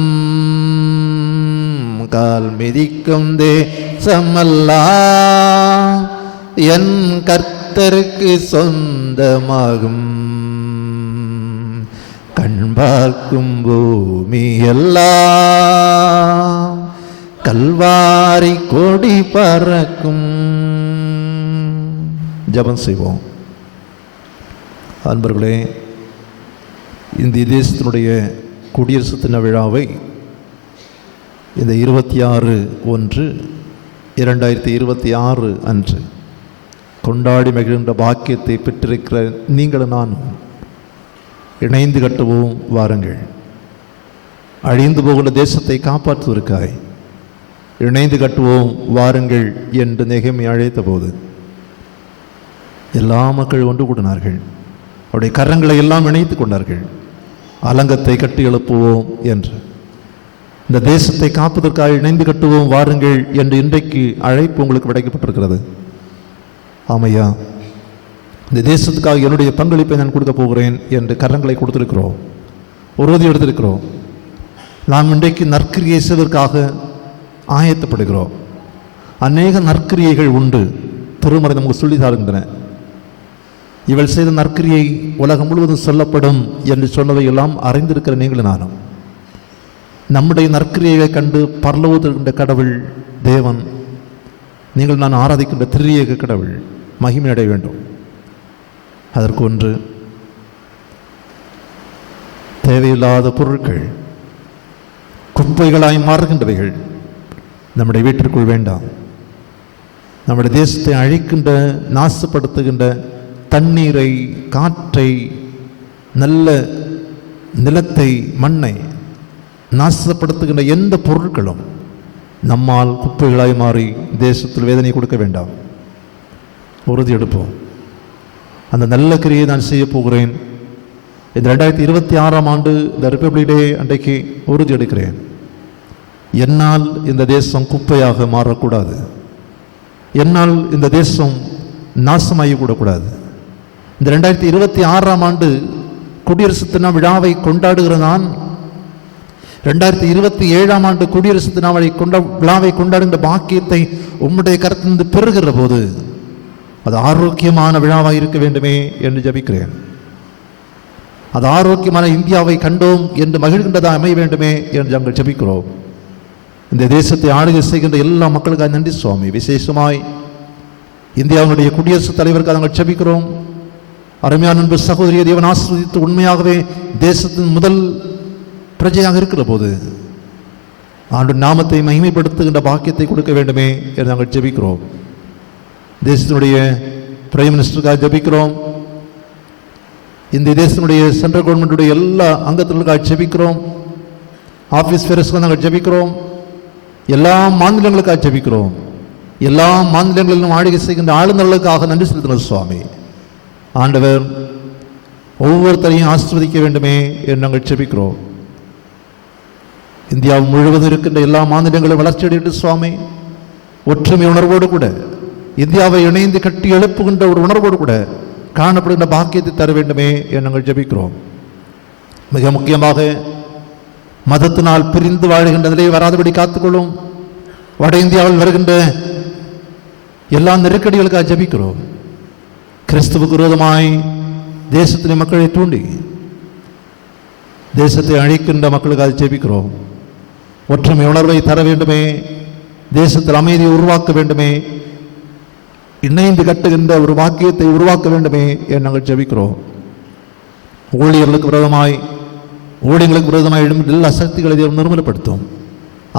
கால் மிதிக்கும் தேசமெல்லாம் என் கர்த்தருக்கு சொந்தமாகும். கண் பார்க்கும் பூமி எல்லாம் கல்வாரி கொடி பறக்கும். ஜெபம் செய்வோம். அன்பர்களே, இந்திய தேசத்தினுடைய குடியரசு தின விழாவை இந்த 26/1/2026 அன்று கொண்டாடி மகிழ்ந்த பாக்கியத்தை பெற்றிருக்கிற நீங்களும் நானும் இணைந்து கட்டுவோம் வாருங்கள். அழிந்து போகிற தேசத்தை காப்பாற்றுவதற்காய் இணைந்து கட்டுவோம் வாருங்கள் என்று நெகேமியா அழைத்த போது எல்லா மக்கள் ஒன்று கூடினார்கள். அவருடைய கரங்களை எல்லாம் இணைத்து கொண்டார்கள். அலங்கத்தை கட்டி எழுப்புவோம் என்று, இந்த தேசத்தை காப்பதற்காக இணைந்து கட்டுவோம் வாருங்கள் என்று இன்றைக்கு அழைப்பு உங்களுக்கு விடைக்கப்பட்டிருக்கிறது. ஆமையா, இந்த தேசத்துக்காக என்னுடைய பங்களிப்பை நான் கொடுக்க போகிறேன் என்று கரங்களை கொடுத்திருக்கிறோம், உறுதி எடுத்திருக்கிறோம். நாம் இன்றைக்கு நற்கிரியை செய்வதற்காக ஆயத்தப்படுகிறோம். அநேக நற்கிரியைகள் உண்டு, திருமறை நமக்கு சொல்லி தருகின்றன. இவள் செய்த நற்கிரியை உலகம் முழுவதும் சொல்லப்படும் என்று சொன்னதையெல்லாம் அறிந்திருக்கிற நீங்களும் நானும் நம்முடைய நற்கிரியை கண்டு பரலோகத்திற்கின்ற கடவுள் தேவன், நீங்கள் நான் ஆராதிக்கின்ற திரியேக கடவுள் மகிமை அடைய வேண்டும். அதற்கு ஒன்று, தேவையில்லாத பொருட்கள், குப்பைகளாய் மாறுகின்றவைகள் நம்முடைய வீட்டிற்குள் வேண்டாம். நம்முடைய தேசத்தை அழிக்கின்ற, நாசப்படுத்துகின்ற தண்ணீரை, காற்றை, நல்ல நிலத்தை, மண்ணை நாசப்படுத்துகின்ற எந்த பொருட்களும் நம்மால் குப்பைகளாய் மாறி தேசத்தில் வேதனை கொடுக்க வேண்டாம். உறுதி எடுப்போம். அந்த நல்ல கிரியை நான் செய்ய போகிறேன். இந்த 2026 இந்த ரிப்பப்ளிக் டே அன்றைக்கு உறுதி எடுக்கிறேன். என்னால் இந்த தேசம் குப்பையாக மாறக்கூடாது. என்னால் இந்த தேசம் நாசமாகிக்கூடக்கூடாது. இந்த 2026 குடியரசு தின விழாவை கொண்டாடுகிற நான் 2027 குடியரசு தின விழாவை கொண்டாடுகின்ற பாக்கியத்தை உம்முடைய கருத்திலிருந்து பெறுகிற போது அது ஆரோக்கியமான விழாவாக இருக்க வேண்டுமே என்று ஜபிக்கிறேன். அது ஆரோக்கியமான இந்தியாவை கண்டோம் என்று மகிழ்கின்றதாக அமைய வேண்டுமே என்று நாங்கள் ஜபிக்கிறோம். இந்த தேசத்தை ஆளுகை செய்கின்ற எல்லா மக்களுக்காக நன்றி சுவாமி. விசேஷமாய் இந்தியாவுடைய குடியரசுத் தலைவருக்காக நாங்கள் ஜபிக்கிறோம். அருமையான அன்பு சகோதரிய தேவன் ஆசீர்வதித்து உண்மையாகவே தேசத்தின் முதல் பிரஜையாக இருக்கிற போது ஆண்டு நாமத்தை மகிமைப்படுத்துகின்ற பாக்கியத்தை கொடுக்க வேண்டுமே என்று நாங்கள் ஜெபிக்கிறோம். தேசத்தினுடைய பிரைம் மினிஸ்டருக்காக ஜெபிக்கிறோம். இந்த தேசத்தினுடைய சென்ட்ரல் கவர்மெண்ட்டுடைய எல்லா அங்கத்தினருக்காக ஜெபிக்கிறோம். ஆஃபீஸ் ஃபேரஸ்க்காக நாங்கள் ஜெபிக்கிறோம். எல்லா மாநிலங்களுக்காக ஜெபிக்கிறோம். எல்லா மாநிலங்களிலும் ஆளுகை செய்கின்ற ஆளுநர்களுக்காக நன்றி செலுத்தினர் சுவாமி. ஆண்டவர் ஒவ்வொருத்தரையும் ஆசீர்வதிக்க வேண்டுமே என்று நாங்கள் ஜெபிக்கிறோம். இந்தியா முழுவதும் இருக்கின்ற எல்லா மாநிலங்களும் வளர்ச்சியடைந்து சுவாமி, ஒற்றுமை உணர்வோடு கூட இந்தியாவை இணைந்து கட்டி எழுப்புகின்ற ஒரு உணர்வோடு கூட காணப்படுகின்ற பாக்கியத்தை தர வேண்டுமே என்று நாங்கள் ஜெபிக்கிறோம். மிக முக்கியமாக மதத்தினால் பிரிந்து வாழ்கின்ற நிலையை வராதபடி காத்துக்கொள்ளும். வட இந்தியாவில் வருகின்ற எல்லா நெருக்கடிகளுக்காக ஜெபிக்கிறோம். கிறிஸ்துவுக்கு விரோதமாய் தேசத்தின் மக்களை தூண்டி தேசத்தை அழிக்கின்ற மக்களுக்காக ஜெபிக்கிறோம். ஒற்றுமை உணர்வை தர வேண்டுமே, தேசத்தில் அமைதியை உருவாக்க வேண்டுமே, இணைந்து கட்டுகின்ற ஒரு வாக்கியத்தை உருவாக்க வேண்டுமே என்று நாங்கள் ஜெபிக்கிறோம். ஊழியர்களுக்கு விரோதமாய், ஊழியர்களுக்கு விரோதமாய் எழும் எல்லா சக்திகளை நிர்மூலப்படுத்தும்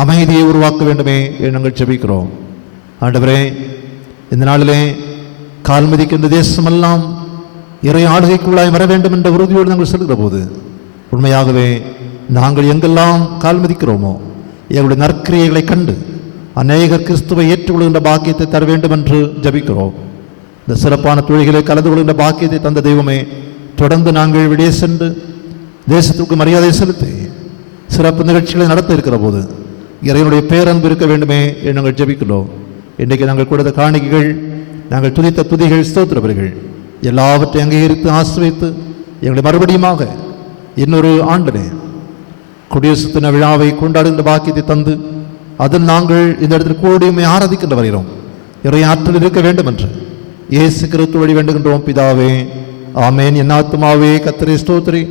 அமைதியை உருவாக்க வேண்டுமே என்று நாங்கள் ஜெபிக்கிறோம். ஆண்டவரே, இந்த நாளிலே கால் மிதிக்கின்ற தேசமெல்லாம் இறை ஆளுகைக்குள்ளாய் வர வேண்டும் என்ற உறுதியோடு நாங்கள் செல்கிற போது உண்மையாகவே நாங்கள் எங்கெல்லாம் கால் மிதிக்கிறோமோ எங்களுடைய நற்கிரியைகளை கண்டு அநேகர் கிறிஸ்துவை ஏற்றுக்கொள்கின்ற பாக்கியத்தை தர வேண்டும் என்று ஜபிக்கிறோம். இந்த சிறப்பான தொழில்களை கலந்து கொள்கின்ற பாக்கியத்தை தந்த தெய்வமே, தொடர்ந்து நாங்கள் வெளியே சென்று தேசத்துக்கு மரியாதை செலுத்தி சிறப்பு நிகழ்ச்சிகளை நடத்த இருக்கிற போது இறைவனுடைய பேரன்பு இருக்க வேண்டுமே என்று நாங்கள் ஜபிக்கிறோம். இன்றைக்கு நாங்கள் கொடுத்த காணிக்கைகள், நாங்கள் துதித்த துதிகள், ஸ்தோத்திர பலிகள் எல்லாவற்றையும் அங்கீகரித்து ஆசிர்வதித்து எங்களை மறுபடியுமாக இன்னொரு ஆண்டிலே குடியரசு தின விழாவை கொண்டாடுகின்ற பாக்கியத்தை தந்து அதில் நாங்கள் இந்த இடத்தில் கூடியுமே ஆராதிக்கின்ற வருகிறோம். இறை ஆற்றல் இருக்க வேண்டும் என்று இயேசு கிறிஸ்து வழி வேண்டுகின்றோம் பிதாவே, ஆமேன். என் ஆத்துமாவே கர்த்தரை ஸ்தோத்திரி,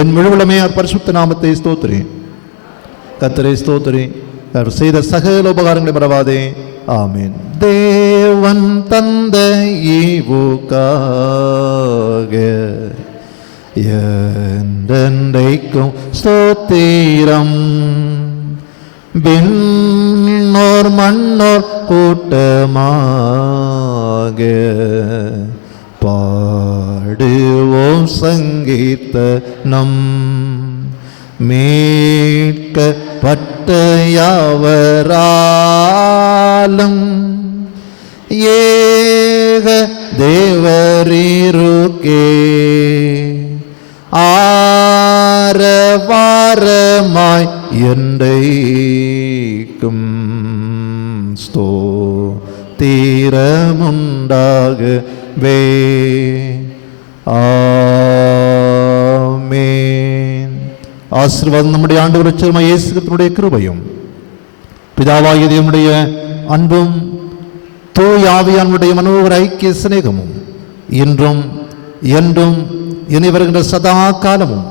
என் முழுவலமே பரிசுத்த நாமத்தை ஸ்தோத்திரி. கர்த்தரை ஸ்தோத்திரி, அவர் செய்த சகல உபகாரங்களை மறவாதே. ஆமீன். தேவன் தந்த ஈவுக்காக என்றென்றைக்கும் ஸ்தோத்திரம். விண்ணோர் மண்ணோர் கூட்டமாக பாடுவோம் சங்கீர்த்தனம். மீட்கப்பட்ட யாவராலும் ஏக தேவரீருக்கே ஆரவாரமாய் என்றைக்கும் ஸ்தோத்திரமுண்டாகவே. ஆமென். ஆசீர்வாதம் நம்முடைய ஆண்டவர் இரட்சகருமாகிய இயேசு கிறிஸ்துவினுடைய கிருபையும் பிதாவாகிய தேவனுடைய அன்பும் தூய ஆவியானவருடைய மனோகர ஐக்கிய சிநேகமும் இன்றும் என்றும் இனி வருகின்ற சதா காலமும்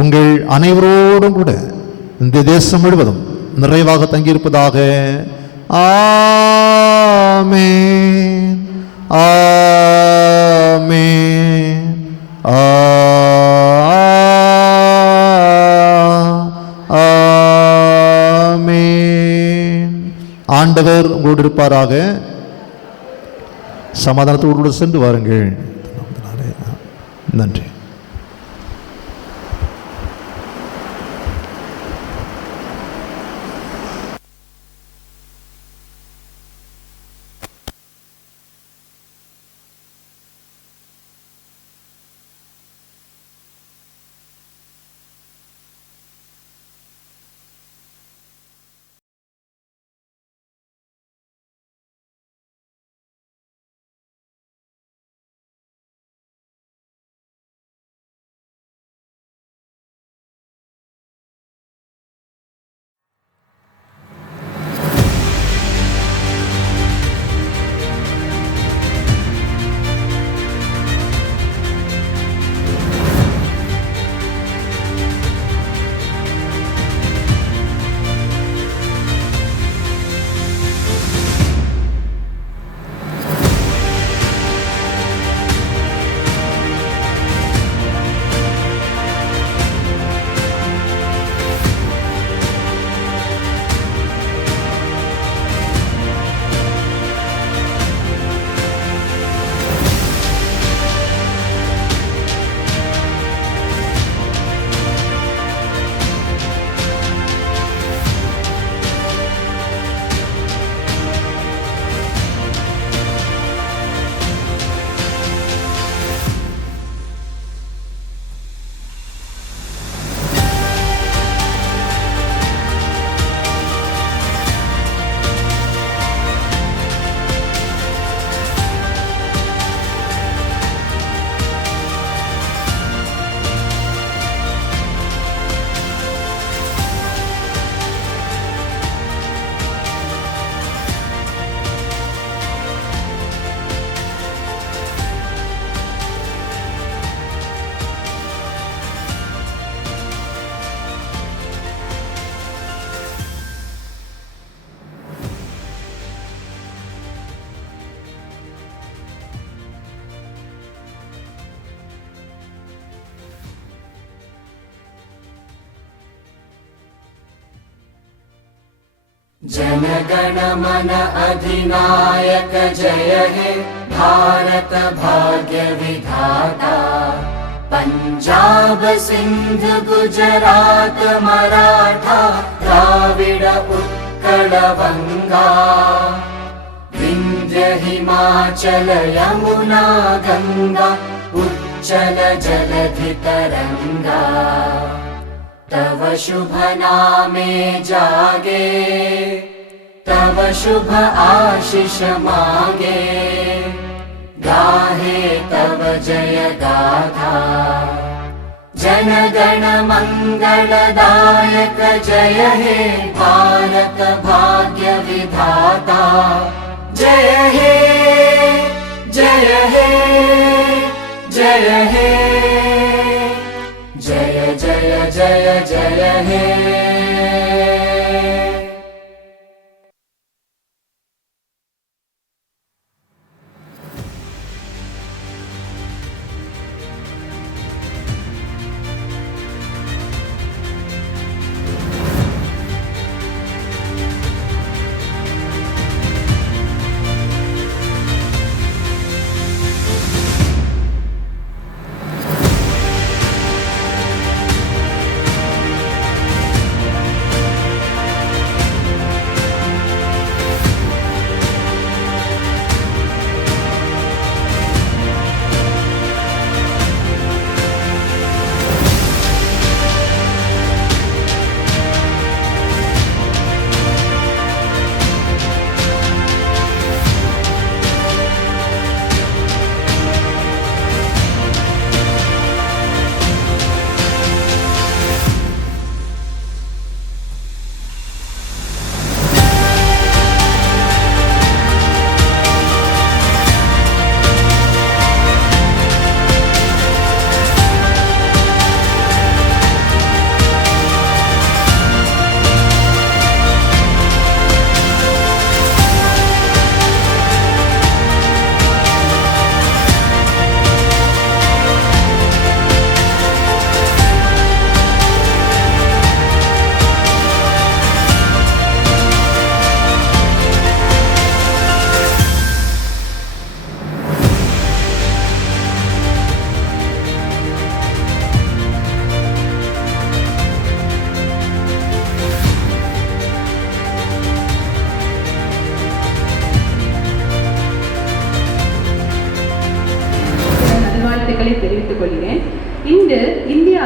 உங்கள் அனைவரோடும் கூட இந்த தேசம் முழுவதும் நிறைவாக தங்கியிருப்பதாக. ஆமென். ஆமென். ஆமென். ஆண்டவர் உங்களோடு இருப்பாராக. சமாதானத்தோடு சென்று வாருங்கள். நன்றி. जनगण मन अधिनायक जय हे भारत भाग्य विधाता। पंजाब सिंध गुजरात मराठा द्राविड उत्कल बंगा विंध्य हिमाचल यमुना गंगा उच्चल जलधि तरंगा। तव शुभ नामे जागे तव शुभ आशीष मांगे गाहे तव जय गाथा। जन गण मंगलदायक जय हे भारत भाग्य विधाता। जय हे जय हे जय हे जय जय जय जय हे।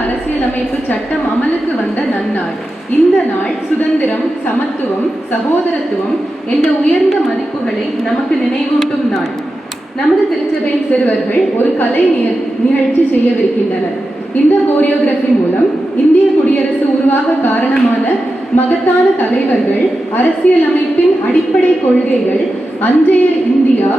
அரசியலமைப்பு சட்டம் அமலுக்கு வந்த நன்னாள். இந்த நாள் சுதந்திரம், சமத்துவம், சகோதரத்துவம் என்ற உயர்ந்த மதிப்புகளை நமக்கு நினைவூட்டும் நாள். நமது திருச்சபையின் சிறுவர்கள் ஒரு கலை நிகழ்ச்சி செய்யவிருக்கின்றனர். இந்த கோரியோகிராஃபி மூலம் இந்திய குடியரசு உருவாக காரணமான மகத்தான தலைவர்கள், அரசியலமைப்பின் அடிப்படை கொள்கைகள், அன்றைய இந்தியா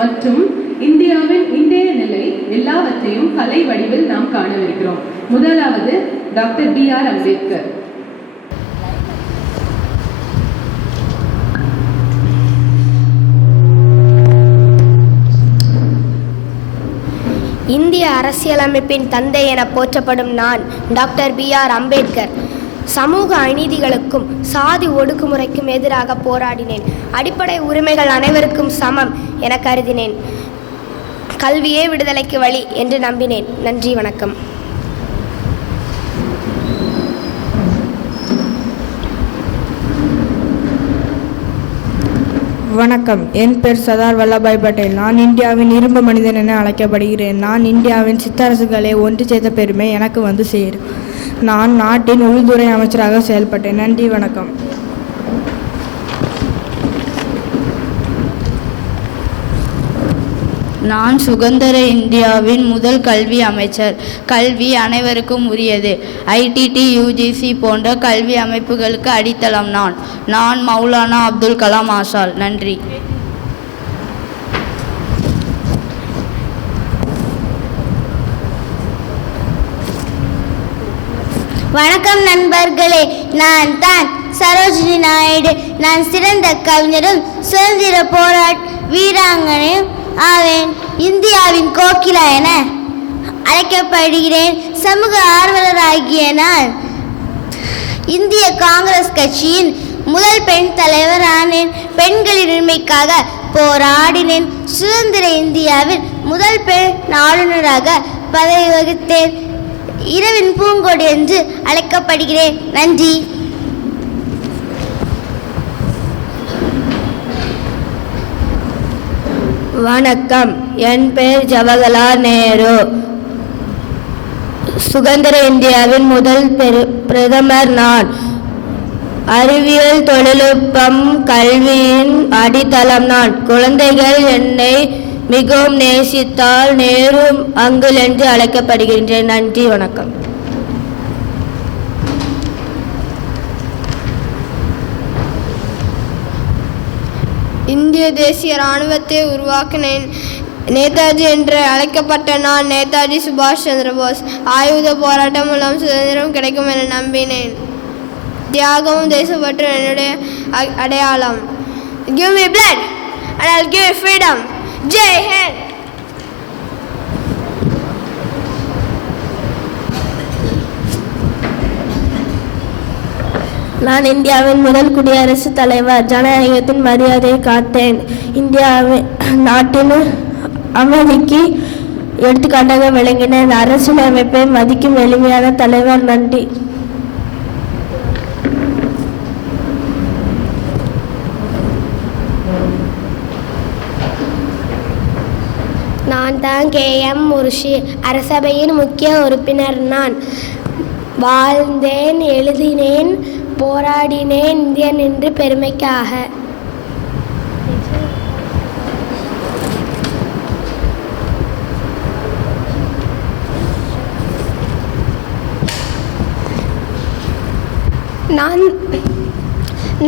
மற்றும் இந்தியாவின் இன்றைய நிலை எல்லாவற்றையும் கலை வடிவில் நாம் காணவிருக்கிறோம். முதலாவது டாக்டர் B.R. அம்பேத்கர். இந்திய அரசியலமைப்பின் தந்தை என போற்றப்படும் நான் டாக்டர் B.R. அம்பேத்கர் சமூக அநீதிகளுக்கும் சாதி ஒடுக்குமுறைக்கும் எதிராக போராடினேன். அடிப்படை உரிமைகள் அனைவருக்கும் சமம் என கருதினேன். கல்வியே விடுதலைக்கு வழி என்று நம்பினேன். நன்றி, வணக்கம். வணக்கம். என் பேர் சர்தார் வல்லபாய் பட்டேல். நான் இந்தியாவின் இரும்பு மனிதன் என அழைக்கப்படுகிறேன். நான் இந்தியாவின் சிற்றரசுகளை ஒன்று சேர்த்த பெருமை எனக்கு வந்து சேரும். நான் நாட்டின் உள்துறை அமைச்சராக செயல்பட்டேன். நன்றி, வணக்கம். நான் சுதந்திர இந்தியாவின் முதல் கல்வி அமைச்சர். கல்வி அனைவருக்கும் உரியது. ITT, UGC போன்ற கல்வி அமைப்புகளுக்கு அடித்தளம் நான் மௌலானா அப்துல் கலாம் ஆசால். நன்றி. வணக்கம் நண்பர்களே, நான் தான் சரோஜினி நாயுடு. நான் சிறந்த கவிஞரும் சுதந்திர போராட்ட வீராங்கனையும் ஆவேன். இந்தியாவின் கோகிலா என அழைக்கப்படுகிறேன். சமூக ஆர்வலராகிய நான் இந்திய காங்கிரஸ் கட்சியின் முதல் பெண் தலைவர் ஆனேன். பெண்களின் உரிமைக்காக போராடினேன். சுதந்திர இந்தியாவின் முதல் பெண் ஆளுநராக பதவி வகித்தேன். இரவின் பூங்கொடி என்று அழைக்கப்படுகிறேன். நன்றி. வணக்கம். என் பெயர் ஜவஹர்லால் நேரு. சுதந்திர இந்தியாவின் முதல் பிரதமர் நான். அறிவியல், தொழில்நுட்பம், கல்வியின் அடித்தளம் நான். குழந்தைகள் என்னை மிகவும் நேசித்தால் நேரு அங்கிள் என்று அழைக்கப்படுகின்றேன். நன்றி, வணக்கம். இந்திய தேசிய இராணுவத்தை உருவாக்கினேன். நேதாஜி என்று அழைக்கப்பட்ட நான் நேதாஜி சுபாஷ் சந்திரபோஸ். ஆயுத போராட்டம் மூலம் சுதந்திரம் கிடைக்கும் என நம்பினேன். தியாகமும் தேசப்பற்றும் என்னுடைய அடையாளம். Give me blood and I'll give you freedom. Jai Hind. நான் இந்தியாவின் முதல் குடியரசுத் தலைவர். ஜனநாயகத்தின் மரியாதையை காத்தேன். இந்தியாவின் நாட்டின் அமைதிக்கு எடுத்துக்காட்டாக விளங்கினேன். அரசியலமைப்பை மதிக்கும் எளிமையான தலைவர். நன்றி. நான் தான் KM முர்ஷி. அரசபையின் முக்கிய உறுப்பினர் நான். வாழ்ந்தேன், எழுதினேன், போராடினேன் இந்தியன் என்று பெருமைக்காக.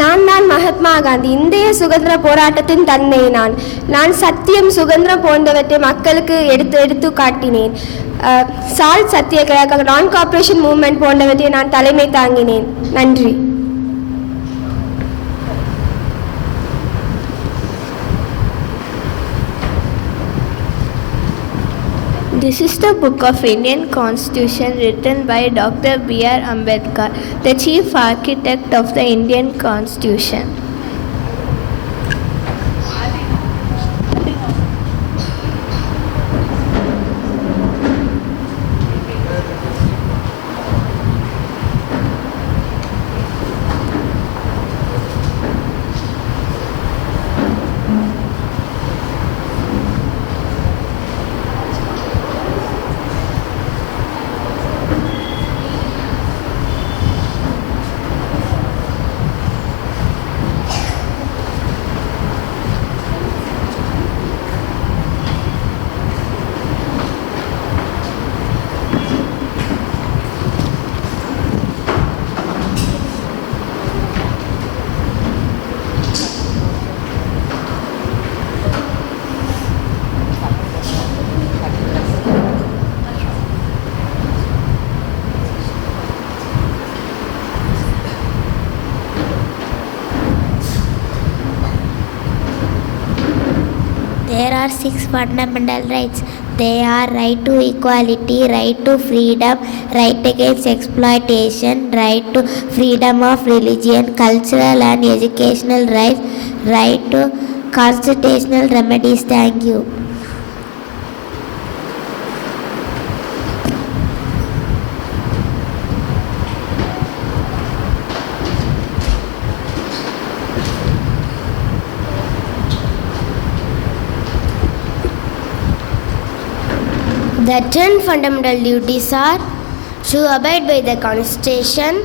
நான் தான் மகாத்மா காந்தி. இந்திய சுதந்திர போராட்டத்தின் தந்தை நான் சத்தியம், சுதந்திரம் போன்றவற்றை மக்களுக்கு எடுத்து காட்டினேன். சால்ட் சத்தியாகிரக, நான் கார்ப்பரேஷன் மூவ்மெண்ட் போன்றவற்றை நான் தலைமை தாங்கினேன். நன்றி. This is the book of Indian Constitution written by Dr. B.R. Ambedkar, the chief architect of the Indian Constitution. are 6 fundamental rights. They are right to equality, right to freedom, right against exploitation, right to freedom of religion, cultural and educational rights, right to constitutional remedies. Thank you. The 10 fundamental duties are to abide by the Constitution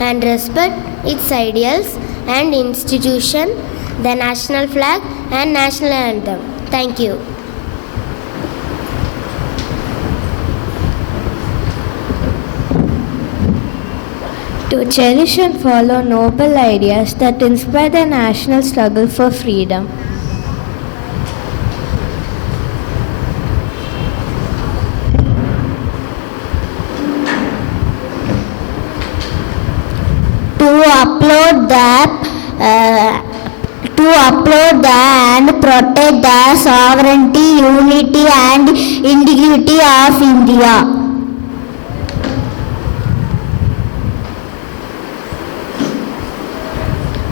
and respect its ideals and institution, the national flag and national anthem. Thank you. To cherish and follow noble ideas that inspire the national struggle for freedom. To uphold and protect the sovereignty, unity and integrity of India.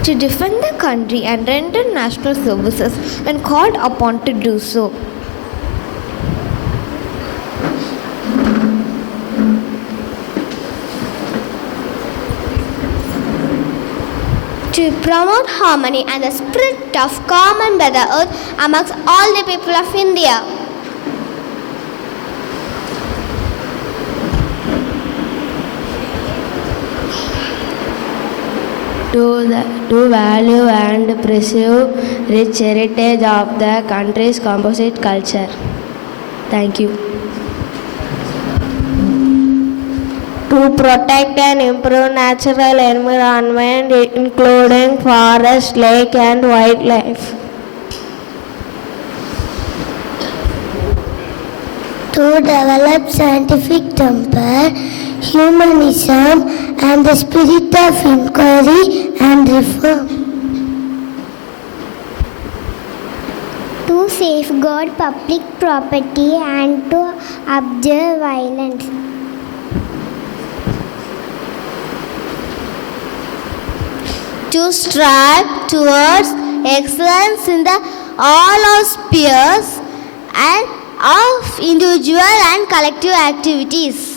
To defend the country and render national services when called upon to do so. To promote harmony and the spirit of common brotherhood amongst all the people of India. To value and preserve rich heritage of the country's composite culture. Thank you. To protect and improve natural environment, including forest, lake and wildlife. To develop scientific temper, humanism and the spirit of inquiry and reform. To safeguard public property and to observe violence. To strive towards excellence in all our spheres and of individual and collective activities.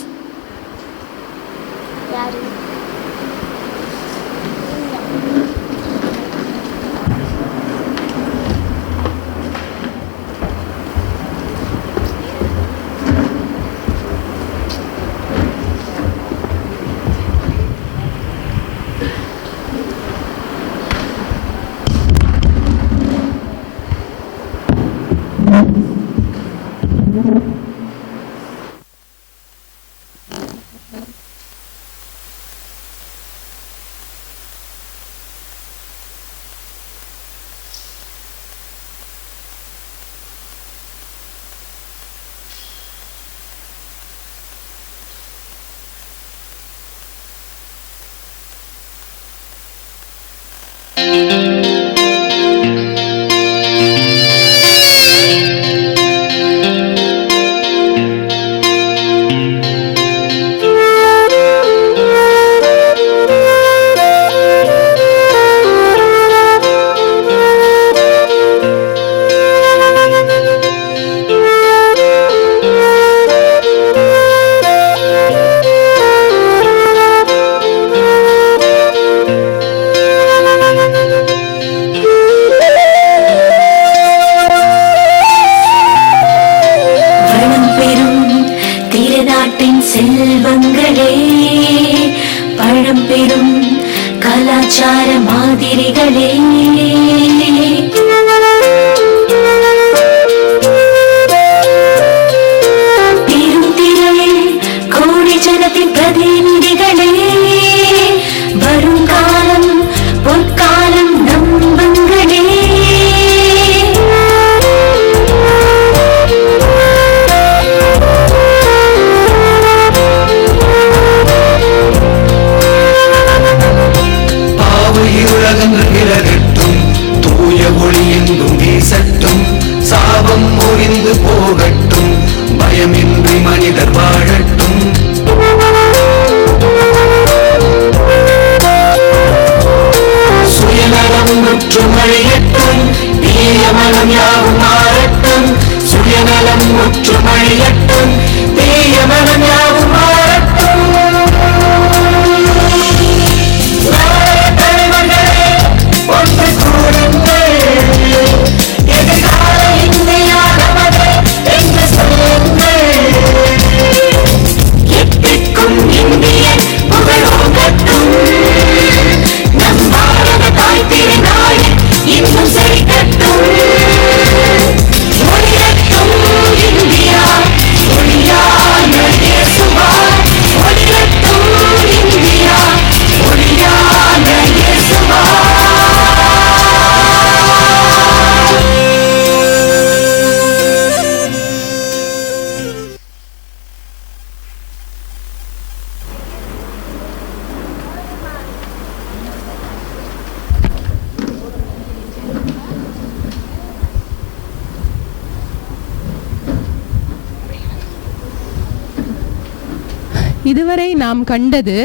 இதுவரை நாம் கண்டது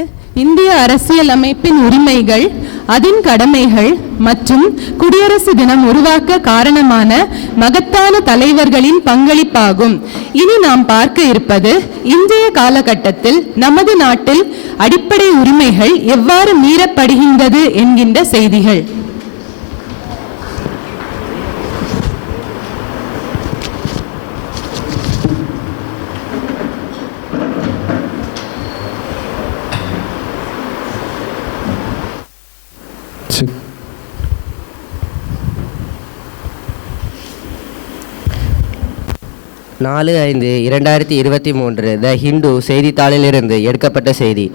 இந்திய அரசியல் அமைப்பின் உரிமைகள், அதன் கடமைகள் மற்றும் குடியரசு தினம் உருவாக்க காரணமான மகத்தான தலைவர்களின் பங்களிப்பாகும். இனி நாம் பார்க்க இருப்பது இன்றைய காலகட்டத்தில் நமது நாட்டில் அடிப்படை உரிமைகள் எவ்வாறு மீறப்படுகின்றது என்கின்ற செய்திகள். நாலு 5/2023 த ஹிந்து செய்தித்தாளிலிருந்து எடுக்கப்பட்ட செய்தி.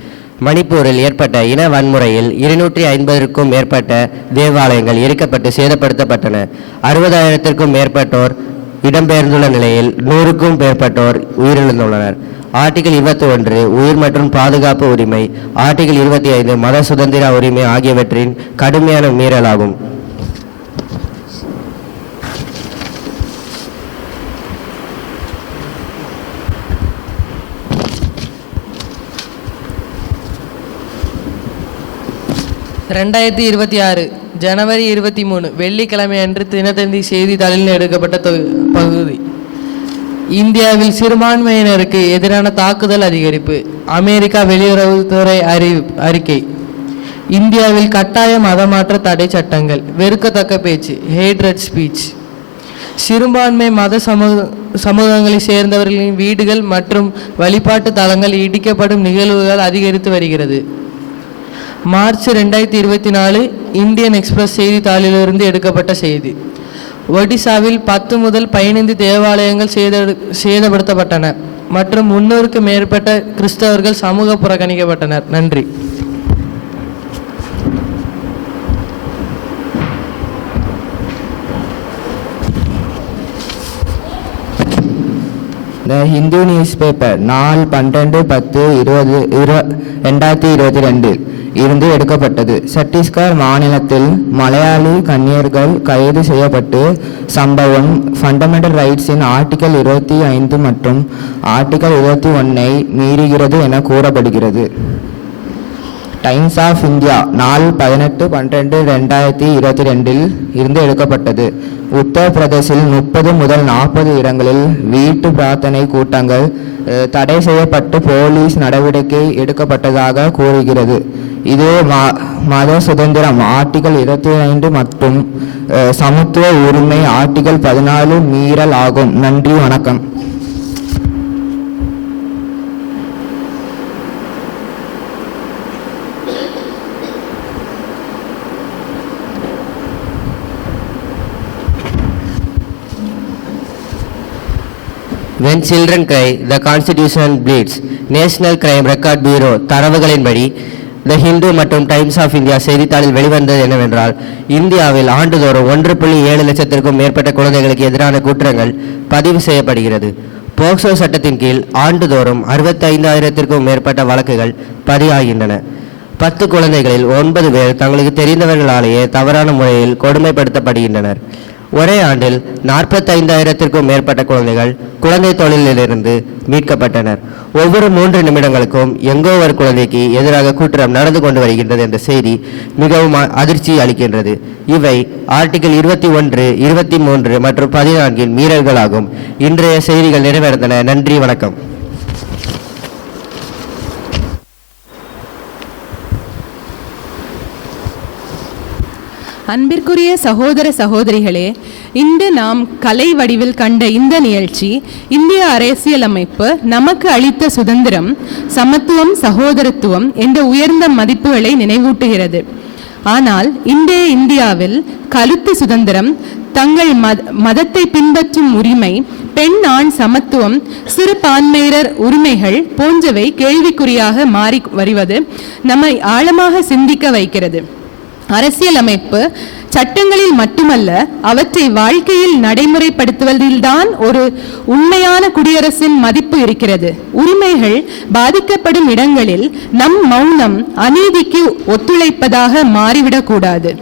மணிப்பூரில் ஏற்பட்ட இன வன்முறையில் 250க்கும் மேற்பட்ட தேவாலயங்கள் எரிக்கப்பட்டு சேதப்படுத்தப்பட்டன. 60,000க்கும் மேற்பட்டோர் இடம்பெயர்ந்துள்ள நிலையில் 100க்கும் மேற்பட்டோர் உயிரிழந்துள்ளனர். ஆர்டிகிள் 21 உயிர் மற்றும் பாதுகாப்பு உரிமை, ஆர்டிகிள் 25 மத சுதந்திர உரிமை ஆகியவற்றின் கடுமையான மீறலாகும். ஜனவரி 23 வெள்ளிக்கிழமை அன்று தினத்தந்தி செய்தித்தாளில் எடுக்கப்பட்ட பகுதி. இந்தியாவில் சிறுபான்மையினருக்கு எதிரான தாக்குதல் அதிகரிப்பு. அமெரிக்கா வெளியுறவுத்துறை அறிக்கை. இந்தியாவில் கட்டாய மதமாற்ற தடை சட்டங்கள். வெறுக்கத்தக்க பேச்சு, ஹேட்ரட் ஸ்பீச். சிறுபான்மை மத சமூகங்களை சேர்ந்தவர்களின் வீடுகள் மற்றும் வழிபாட்டு தலங்கள் இடிக்கப்படும் நிகழ்வுகள் அதிகரித்து வருகிறது. மார்ச் 2024 இந்தியன் எக்ஸ்பிரஸ் செய்தித்தாளிலிருந்து எடுக்கப்பட்ட செய்தி. ஒடிசாவில் 10 முதல் 15 தேவாலயங்கள் சேதப்படுத்தப்பட்டன மற்றும் 300க்கும் மேற்பட்ட கிறிஸ்தவர்கள் சமூக புறக்கணிக்கப்பட்டனர். நன்றி. த ஹிந்து நியூஸ் பேப்பர் நாள் 12/10/2022 இருந்து எடுக்கப்பட்டது. சத்தீஸ்கர் மாநிலத்தில் மலையாளி கன்னியர்கள் கைது செய்யப்பட்டு சம்பவம் ஃபண்டமெண்டல் ரைட்ஸின் ஆர்டிகல் 25 மற்றும் ஆர்டிகல் 21 மீறுகிறது என கூறப்படுகிறது. டைம்ஸ் ஆஃப் இந்தியா நாள் 18/12/2022 இருந்து எடுக்கப்பட்டது. உத்தரப்பிரதேசில் 30 முதல் 40 இடங்களில் வீட்டு பிரார்த்தனை கூட்டங்கள் தடை செய்யப்பட்டு போலீஸ் நடவடிக்கை எடுக்கப்பட்டதாக கூறுகிறது. இது மத சுதந்திரம் ஆர்டிகல் 25 மற்றும் சமத்துவ உரிமை ஆர்டிகல் 14 மீறல் ஆகும். நன்றி, வணக்கம். When children cry, the Constitution bleeds. National Crime Record Bureau தரவுகளின்படி த ஹிந்து மற்றும் டைம்ஸ் ஆஃப் இந்தியா செய்தித்தாளில் வெளிவந்தது என்னவென்றால், இந்தியாவில் ஆண்டுதோறும் 1.7 லட்சத்திற்கும் மேற்பட்ட குழந்தைகளுக்கு எதிரான குற்றங்கள் பதிவு செய்யப்படுகிறது. போக்சோ சட்டத்தின் கீழ் ஆண்டுதோறும் 65,000த்திற்கும் மேற்பட்ட வழக்குகள் பதிவாகின்றன. 10 குழந்தைகளில் 9 பேர் தங்களுக்கு தெரிந்தவர்களாலேயே தவறான முறையில் கொடுமைப்படுத்தப்படுகின்றனர். ஒரே ஆண்டில் 45,000த்திற்கும் மேற்பட்ட குழந்தைகள் குழந்தை தொழிலிலிருந்து மீட்கப்பட்டனர். ஒவ்வொரு 3 நிமிடங்களுக்கும் எங்கோ ஒரு குழந்தைக்கு எதிராக குற்றம் நடந்து கொண்டு வருகின்றது என்ற செய்தி மிகவும் அதிர்ச்சி அளிக்கின்றது. இவை ஆர்டிகிள் 21, 23 மற்றும் 14 மீறல்களாகும். இன்றைய செய்திகள் நிறைவேறந்தன. நன்றி, வணக்கம். அன்பிற்குரிய சகோதர சகோதரிகளே, இன்று நாம் கலை வடிவில் கண்ட இந்த நிகழ்ச்சி இந்திய அரசியலமைப்பு நமக்கு அளித்த சுதந்திரம், சமத்துவம், சகோதரத்துவம் என்ற உயர்ந்த மதிப்புகளை நினைவூட்டுகிறது. ஆனால் இன்றைய இந்தியாவில் கருத்து சுதந்திரம், தங்கள் மதத்தை பின்பற்றும் உரிமை, பெண் ஆண் சமத்துவம், சிறுபான்மையினர் உரிமைகள் போன்றவை கேள்விக்குறியாக மாறி வருவது நம்மை ஆழமாக சிந்திக்க வைக்கிறது. அரசியலமைப்பு சட்டங்களில் மட்டுமல்ல, அவற்றை வாழ்க்கையில் நடைமுறைப்படுத்துவதில்தான் ஒரு உண்மையான குடியரசின் மதிப்பு இருக்கிறது. உரிமைகள் பாதிக்கப்படும் இடங்களில் நம் மௌனம் அநீதிக்கு ஒத்துழைப்பதாக மாறிவிடக்கூடாது.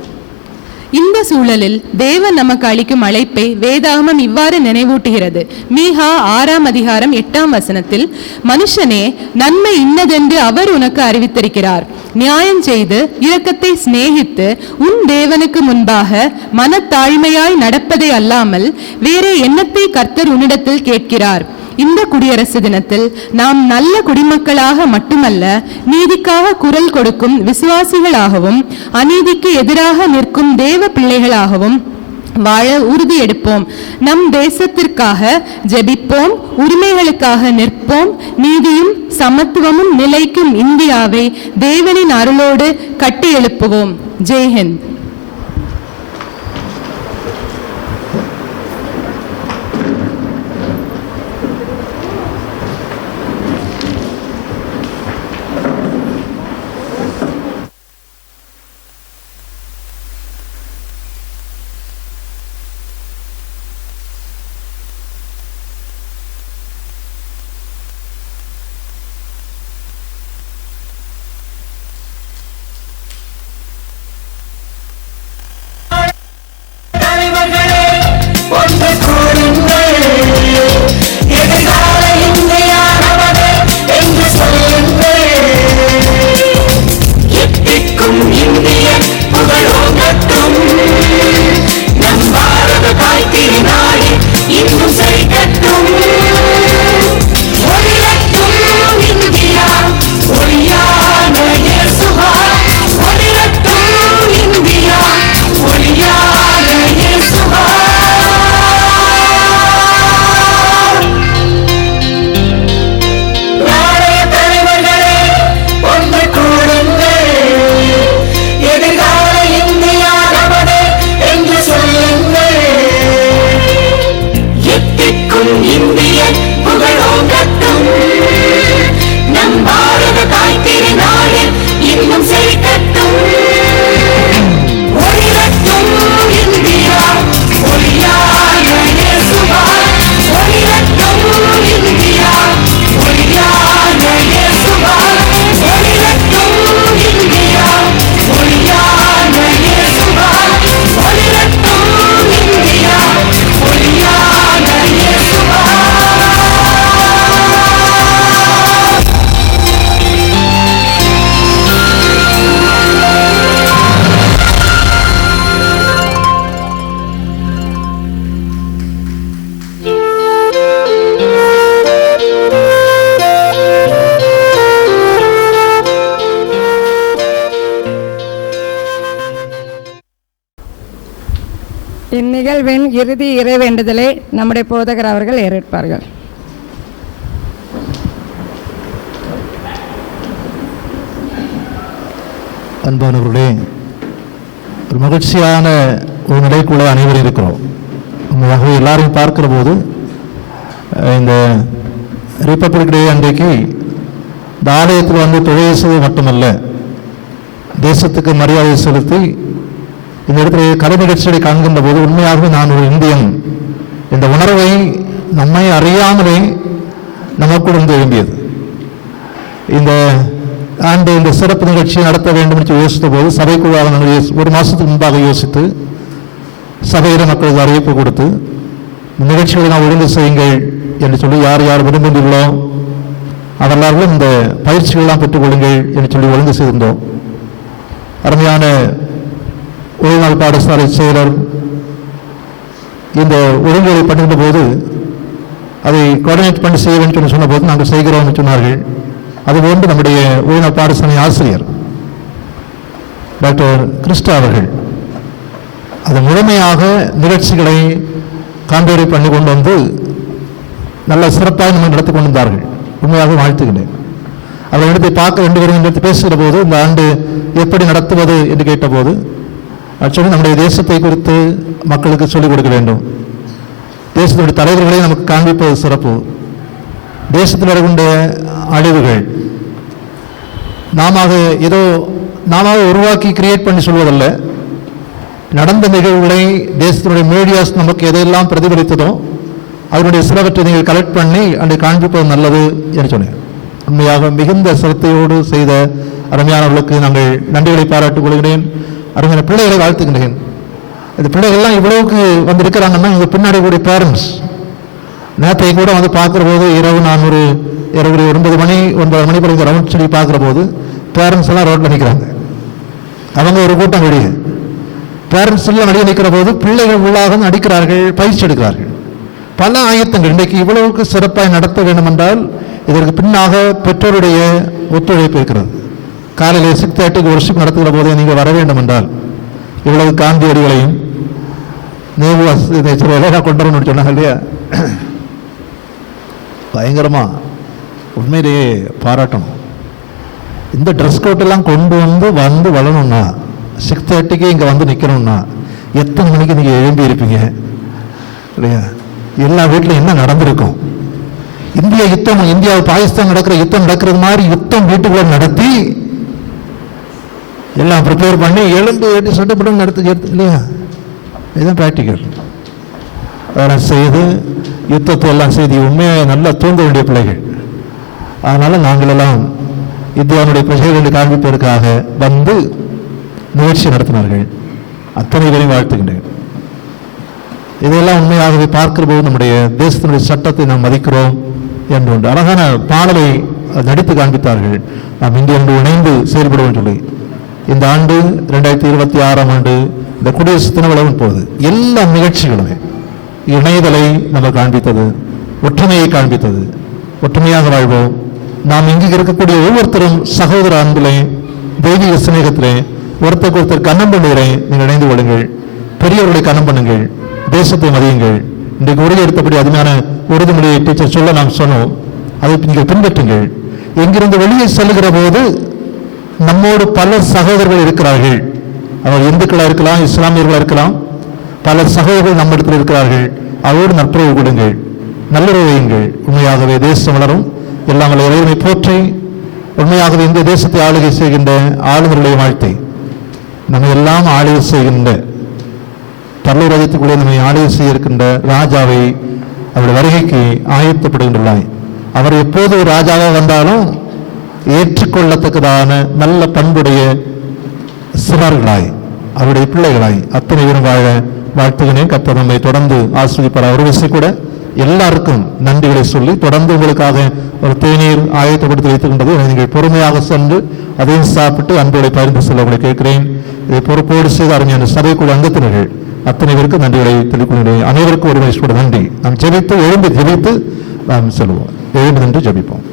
இந்த சூழலில் தேவன் நமக்கு அளிக்கும் அழைப்பை வேதாகமம் இவ்வாறு நினைவூட்டுகிறது. மீகா 6:8 மனுஷனே, நன்மை இன்னதென்று அவர் உனக்கு அறிவித்திருக்கிறார். நியாயம் செய்து இரக்கத்தை சிநேகித்து உன் தேவனுக்கு முன்பாக மனத்தாழ்மையாய் நடப்பதை அல்லாமல் வேறே எண்ணத்தை கர்த்தர் உன்னிடத்தில் கேட்கிறார். இந்த குடியரசு தினத்தில் நாம் நல்ல குடிமக்களாக மட்டுமல்ல, நீதிக்காக குரல் கொடுக்கும் விசுவாசிகளாகவும் அநீதிக்கு எதிராக நிற்கும் தேவ பிள்ளைகளாகவும் வாழ உறுதி எடுப்போம். நம் தேசத்திற்காக ஜெபிப்போம், உரிமைகளுக்காக நிற்போம். நீதியும் சமத்துவமும் நிலைக்கும் இந்தியாவை தேவனின் அருளோடு கட்டி எழுப்புவோம். ஜெய்ஹிந்த். இந்நிகழ்வின் இறுதி இறைவேண்டுதலை நம்முடைய போதகர் அவர்கள் ஏற்பார்கள். அன்பானவர்களே, ஒரு மகிழ்ச்சியான ஒரு நிலைக்குள்ளே அனைவரும் இருக்கிறோம். உண்மையாகவே எல்லாரையும் பார்க்கிற போது இந்த ரிப்பப்ளிக் டே அன்றைக்கு இந்த ஆலயத்தில் வந்து தொழில் மட்டுமல்ல, தேசத்துக்கு மரியாதை செலுத்தி இந்த இடத்துல கலை நிகழ்ச்சிகளை காண்கின்ற போது உண்மையாகவே நான் ஒரு இந்தியன் இந்த உணர்வை நம்மை அறியாமலே நமக்குள் இருந்து எழும்பியது. இந்த ஆண்டு இந்த சிறப்பு நிகழ்ச்சியை நடத்த வேண்டும் என்று யோசித்த போது சபைக்குள்ளாக நாங்கள் ஒரு மாதத்துக்கு முன்பாக யோசித்து சபையில மக்களுக்கு அறிவிப்பு கொடுத்து நிகழ்ச்சிகளை நாம் ஒழுங்கு செய்யுங்கள் என்று சொல்லி யார் யார் விரும்புகின்றோ அவர்களாலும் இந்த பயிற்சிகளெல்லாம் பெற்றுக்கொள்ளுங்கள் என்று சொல்லி ஒழுங்கு செய்திருந்தோம். அருமையான உயர்நாள் பாடசாலை செயலர் இந்த ஒழுங்குகளை பண்ணுகின்ற போது அதை கோஆர்டினேட் பண்ணி செய்ய வேண்டும் என்று சொன்ன போது நாங்கள் செய்கிறோம் என்று சொன்னார்கள். அதுபோன்று நம்முடைய உயர்நாள் பாடசாலை ஆசிரியர் டாக்டர் கிறிஸ்டா அவர்கள் அது முழுமையாக நிகழ்ச்சிகளை காண்பேரை பண்ணி கொண்டு வந்து நல்ல சிறப்பாக நம்ம நடத்தி கொண்டிருந்தார்கள். உண்மையாக வாழ்த்துகிறேன். அவர்கள் இடத்தை பார்க்க வேண்டும் என்று பேசுகிற போது இந்த ஆண்டு எப்படி நடத்துவது என்று கேட்டபோது ஆக்சுவலி நம்முடைய தேசத்தை குறித்து மக்களுக்கு சொல்லிக் கொடுக்க வேண்டும். தேசத்தினுடைய தலைவர்களை நமக்கு காண்பிப்பது சிறப்பு. தேசத்தில் வருகின்ற அழிவுகள் நாம உருவாக்கி கிரியேட் பண்ணி சொல்வதல்ல, நடந்த நிகழ்வுகளை தேசத்தினுடைய மீடியாஸ் நமக்கு எதையெல்லாம் பிரதிபலித்ததோ அதனுடைய சிலவற்றை நீங்கள் கலெக்ட் பண்ணி அன்றை காண்பிப்பது நல்லது என்று சொன்னேன். உண்மையாக மிகுந்த சிரத்தையோடு செய்த அருமையானவர்களுக்கு நாங்கள் நன்றிகளை பாராட்டிக் கொள்கிறேன். அருமையான பிள்ளைகளை வாழ்த்துகின்றேன். இந்த பிள்ளைகள்லாம் இவ்வளவுக்கு வந்து இருக்கிறாங்கன்னா இவங்க பின்னாடி கூடிய பேரண்ட்ஸ். நேற்றைக்கு கூட வந்து பார்க்குற போது நான் ஒரு 9 மணி பிறகு ரவுண்ட் சொல்லி பார்க்குற போது பேரண்ட்ஸ் எல்லாம் ரோட்டில் நிற்கிறாங்க. அவங்க ஒரு கூட்டம் வெளியே, பேரண்ட்ஸ் எல்லாம் வெளியே நிற்கிற போது பிள்ளைகள் உள்ளாக நடிக்கிறார்கள், பயிற்சி எடுக்கிறார்கள். பல ஆயத்தங்கள் இன்றைக்கு இவ்வளவுக்கு சிறப்பாக நடத்த வேண்டும் என்றால் இதற்கு பின்னாக பெற்றோருடைய ஒத்துழைப்பு இருக்கிறது. காலையில் 6:30 வருஷம் நடத்துகிற போதே நீங்கள் வர வேண்டும் என்றால் இவ்வளவு காந்தியடிகளையும் கொண்டு வரணும்னு சொன்னாங்க இல்லையா, பயங்கரமா உண்மையிலேயே பாராட்டணும். இந்த ட்ரெஸ் கோட்டெல்லாம் கொண்டு வந்து வரணும்னா 6:30 இங்கே வந்து நிற்கணும்னா எத்தனை மணிக்கு நீங்கள் எழும்பி இருப்பீங்க இல்லையா? எல்லா வீட்டிலும் என்ன நடந்திருக்கும்? இந்தியாவில் பாகிஸ்தான் நடக்கிற யுத்தம் நடக்கிறது மாதிரி யுத்தம் வீட்டுக்குள்ள நடத்தி எல்லாம் ப்ரிப்பேர் பண்ணி எழும்பு ஏற்றி சட்டப்படம் நடத்து இல்லையா? இதுதான் ப்ராக்டிக்கல். அதெல்லாம் செய்து யுத்தத்தை எல்லாம் செய்து உண்மையாக நல்லா தூங்க வேண்டிய பிள்ளைகள். அதனால் நாங்களெல்லாம் இந்தியாவுடைய பிரஜைகளை காண்பிப்பதற்காக வந்து நிகழ்ச்சி நடத்தினார்கள். அத்தனை பேரையும் வாழ்த்துகின்றேன். இதெல்லாம் உண்மையாகவே பார்க்கிற போது நம்முடைய தேசத்தினுடைய சட்டத்தை நாம் மதிக்கிறோம் என்று ஒன்று அழகான பாடலை நடித்து காண்பித்தார்கள். நாம் இந்தியோடு இணைந்து செயல்படுவோம் சொல்லி இந்த ஆண்டு 2026ஆம் ஆண்டு இந்த குடியரசு தின விழாவின் போது எல்லா நிகழ்ச்சிகளுமே இணைதலை நம்ம காண்பித்தது, ஒற்றுமையை காண்பித்தது. ஒற்றுமையாக வாழ்வோம். நாம் இங்கு இருக்கக்கூடிய ஒவ்வொருத்தரும் சகோதர அன்பிலே, தெய்வீக சிநேகத்திலே, ஒருத்தருக்கு ஒருத்தர் கண்ணம் பண்ணுகிறேன். நீங்கள் இணைந்து கொள்ளுங்கள், பெரியவர்களை கண்ணம் பண்ணுங்கள், தேசத்தை மதியுங்கள். இன்றைக்கு உறுதி எடுத்தபடி அதுமான உறுதிமொழியை டீச்சர் சொல்ல நாம் சொன்னோம், அதை நீங்கள் பின்பற்றுங்கள். எங்கிருந்து வெளியே செல்லுகிற போது நம்மோடு பல சகோதரர்கள் இருக்கிறார்கள். அவர் இந்துக்களாக இருக்கலாம், இஸ்லாமியர்களாக இருக்கலாம். பல சகோதரர்கள் நம்மிடத்தில் இருக்கிறார்கள். அவரோடு நட்புறவு கொடுங்கள், நல்லுறவு வையுங்கள். உண்மையாகவே தேசம் வளரும். எல்லாம் வல்ல இறைவனை போற்றி உண்மையாகவே இந்த தேசத்தை ஆளுகை செய்கின்ற ஆளுநர்களை வாழ்த்தை, நம்ம எல்லாம் ஆளுகை செய்கின்ற பரலோகத்துக்குள்ளே நம்மை ஆளுகை செய்ய இருக்கின்ற ராஜாவை அவருடைய வருகைக்கு ஆயத்தப்படுகின்றாய். அவர் எப்போது ஒரு ராஜாவாக வந்தாலும் ஏற்றுக்கொள்ளத்தக்கதான நல்ல பண்புடைய சிறார்களாய், அவருடைய பிள்ளைகளாய் அத்தனை பேரும் வாழ வாழ்த்துகிறேன். கர்த்தர் நம்மை தொடர்ந்து ஆஸ்வதிப்பார். ஒரு விஷயம் கூட எல்லாருக்கும் நன்றிகளை சொல்லி தொடர்ந்து உங்களுக்காக ஒரு தேநீர் ஆயத்தப்படுத்தி வைத்துக்கொண்டது. நீங்கள் பொறுமையாக சென்று அதையும் சாப்பிட்டு அன்போடு பகிர்ந்து செல்ல உங்களை கேட்கிறேன். இதை பொறுப்போடு செய்த அருமையான சபைக்குழு அங்கத்தினர்கள் அத்தனை பேருக்கு நன்றிகளை தெரிவிக்கிறேன். அனைவருக்கும் ஒரு வயசு நன்றி. நாம் ஜெபித்து எழுந்து ஜெபித்து நாம் செல்வோம். எழுந்து நின்று ஜெபிப்போம்.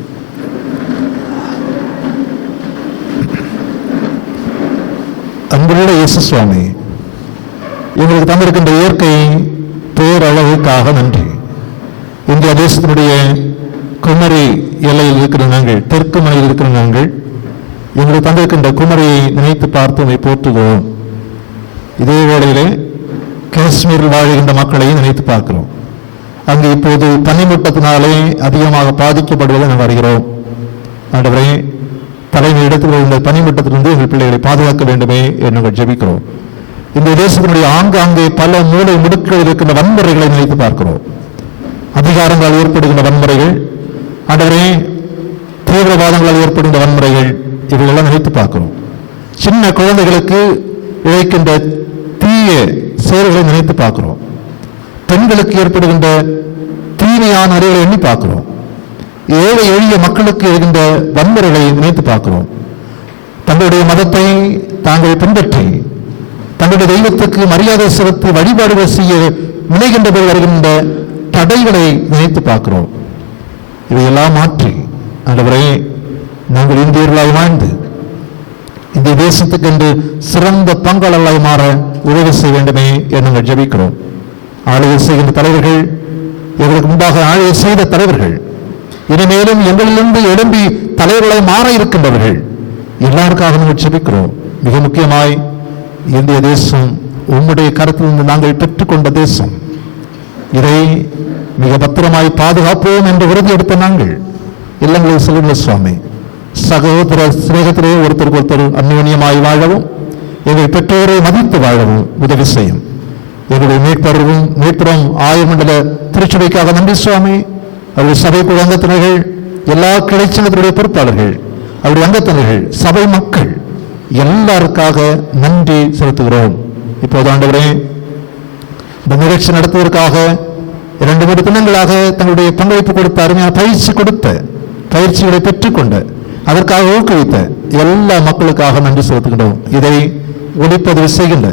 அன்புள்ள இயேசு சுவாமி, எங்களுக்கு தந்திருக்கின்ற இயற்கை பேரளவுக்காக நன்றி. இந்திய தேசத்தினுடைய குமரி எல்லையில் இருக்கிற நாங்கள், தெற்கு மலையில் இருக்கிற நாங்கள், எங்களுக்கு தந்திருக்கின்ற குமரியை நினைத்து பார்த்து அதை போற்றுகிறோம். இதே வேளையிலே காஷ்மீரில் வாழ்கின்ற மக்களையும் நினைத்து பார்க்கிறோம். அங்கு இப்போது பனிமூட்டத்தினாலே அதிகமாக பாதிக்கப்படுவதை நாம் வருகிறோம். ஆண்டவரே, தலைமை இடத்தில் உள்ள பனிமூட்டத்திலிருந்து எங்கள் பிள்ளைகளை பாதுகாக்க வேண்டுமே என்று நாங்கள் ஜெபிக்கிறோம். இந்த தேசத்தினுடைய ஆங்காங்கே பல மூலை முடுக்குகளில் இருக்கின்ற வன்முறைகளை நினைத்து பார்க்கிறோம். அதிகாரங்களால் ஏற்படுகின்ற வன்முறைகள், ஆண்டவரே, தீவிரவாதங்களால் ஏற்படுகின்ற வன்முறைகள், இவையெல்லாம் நினைத்து பார்க்கிறோம். சின்ன குழந்தைகளுக்கு இழைக்கின்ற தீய செயல்களை நினைத்து பார்க்கிறோம். பெண்களுக்கு ஏற்படுகின்ற தீமையான அறிவுகளை எண்ணி பார்க்கிறோம். ஏழை எளிய மக்களுக்கு இருக்கின்ற வன்முறைகளை நினைத்து பார்க்கிறோம். தங்களுடைய மதத்தை தாங்கள் பின்பற்றி தங்களுடைய தெய்வத்துக்கு மரியாதை செலுத்தி வழிபாடுகள் செய்ய முனைகின்ற வருகின்ற தடைகளை நினைத்து பார்க்கிறோம். இதையெல்லாம் மாற்றி ஆண்டவரே, நாங்கள் இந்தியர்களாய் வாழ்ந்து இந்த தேசத்துக்கு என்று சிறந்த பங்காளர்களாய் மாற உதவி செய்ய வேண்டுமே என்று நாங்கள் ஜெபிக்கிறோம். ஆளுகை செய்கின்ற தலைவர்கள், எங்களுக்கு முன்பாக ஆளுகை செய்த தலைவர்கள், இனிமேலும் எங்களிலிருந்து எழும்பி தலைவர்களாய் மாற இருக்கின்றவர்கள் எல்லாருக்காக நாங்கள் ஜெபிக்கிறோம். மிக முக்கியமாய் இந்திய தேசம் உம்முடைய கருத்திலிருந்து நாங்கள் பெற்றுக்கொண்ட தேசம். இதை மிக பத்திரமாய் பாதுகாப்போம் என்று உறுதி எடுத்த நாங்கள் இல்லங்களில் செல்லுங்க சுவாமி. சகோதர சிநேகத்திலே ஒருத்தருக்கு ஒருத்தர் அந்யோன்யமாய் வாழவும், எங்கள் பெற்றோரை மதித்து வாழவும் உதவி செய்யும். எங்களுடைய மீட்பரும் ஆயுமண்டல திருச்சபைக்காக நன்றி சுவாமி. அவருடைய சபைக்குழு அங்கத்தினர்கள், எல்லா கிளைச்சங்கத்தினுடைய பொறுப்பாளர்கள், அவருடைய அங்கத்தினர்கள், சபை மக்கள் எல்லாருக்காக நன்றி செலுத்துகிறோம். இப்போது ஆண்டவரே, இந்த நிகழ்ச்சி நடத்துவதற்காக 2-3 தினங்களாக தங்களுடைய பங்களிப்பு கொடுத்த, அருமையான பயிற்சிகளை பெற்றுக்கொண்ட, அதற்காக ஊக்குவித்த எல்லா மக்களுக்காக நன்றி செலுத்துகின்றோம். இதை ஒளிப்பதிவு செய்கின்ற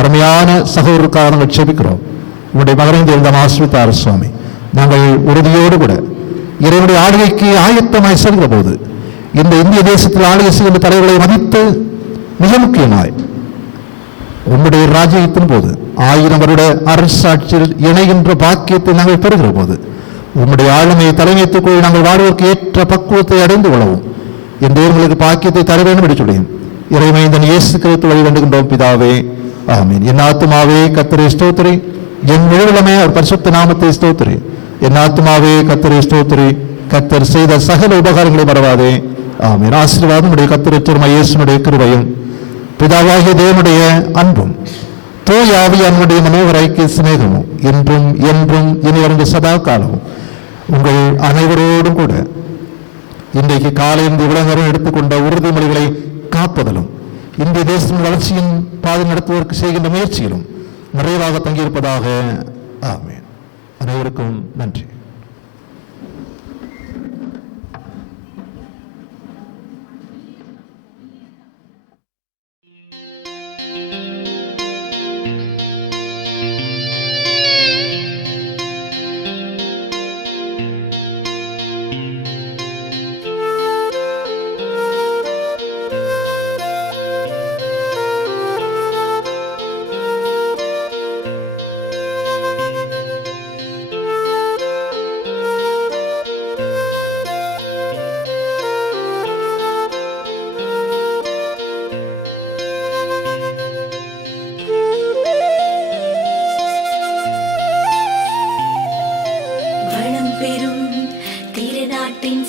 அருமையான சகோதரருக்காக நாங்கள் செபிக்கிறோம். உங்களுடைய மகனைந்து எழுந்தாம் ஆசிரித்தார் சுவாமி, நாங்கள் உறுதியோடு கூட இறைவனுடைய ஆளுகைக்கு ஆயத்தமாய் செல்கிற போது இந்த இந்திய தேசத்தில் ஆளுகை செய்கின்ற தலைவர்களை மதித்து மிக முக்கியமாய் உங்களுடைய ராஜ்யத்தின் போது 1000 வருட அரசாட்சியில் இணைகின்ற பாக்கியத்தை நாங்கள் பெறுகிற போது உங்களுடைய ஆளுமையை தலைமைத்துக்குள் நாங்கள் வாழ்வதற்கு ஏற்ற பக்குவத்தை அடைந்து கொள்ளவும் என் தேவர்களுக்கு பாக்கியத்தை தர வேண்டும் என்று சொல்லி இறைமைந்தன் இயேசு கிறிஸ்து வழி வேண்டுகின்றோம் பிதாவே, ஆமீன். என் ஆத்துமாவே கர்த்தரை ஸ்தோத்திரி, என் முழுவலமே அவர் பரிசுத்த நாமத்தை ஸ்தோத்திரி. என் ஆத்துமாவே கர்த்தரை ஸ்தோத்திரி, கர்த்தர் செய்த சகல உபகாரங்களை மறவாதே, ஆமீன். ஆசீர்வாதம் உடைய கர்த்தர் இயேசுனுடைய கிருபையும் பிதாவாகிய தேவனுடைய அன்பும் தூய ஆவியானுடைய மனோகர ஐக்கிய சிநேகமும் என்றும் என்றும் இனி வரும் சதா காலமும் உங்கள் அனைவரோடும் கூட இன்றைக்கு காலையில் இவ்வளவு நேரம் எடுத்துக்கொண்ட உறுதிமொழிகளை காப்பதிலும் இந்திய தேசத்தின் வளர்ச்சியின் பாதை நடத்துவதற்கு செய்கின்ற முயற்சியிலும் நிறைவாக தங்கியிருப்பதாக. ஆமென். அனைவருக்கும் நன்றி.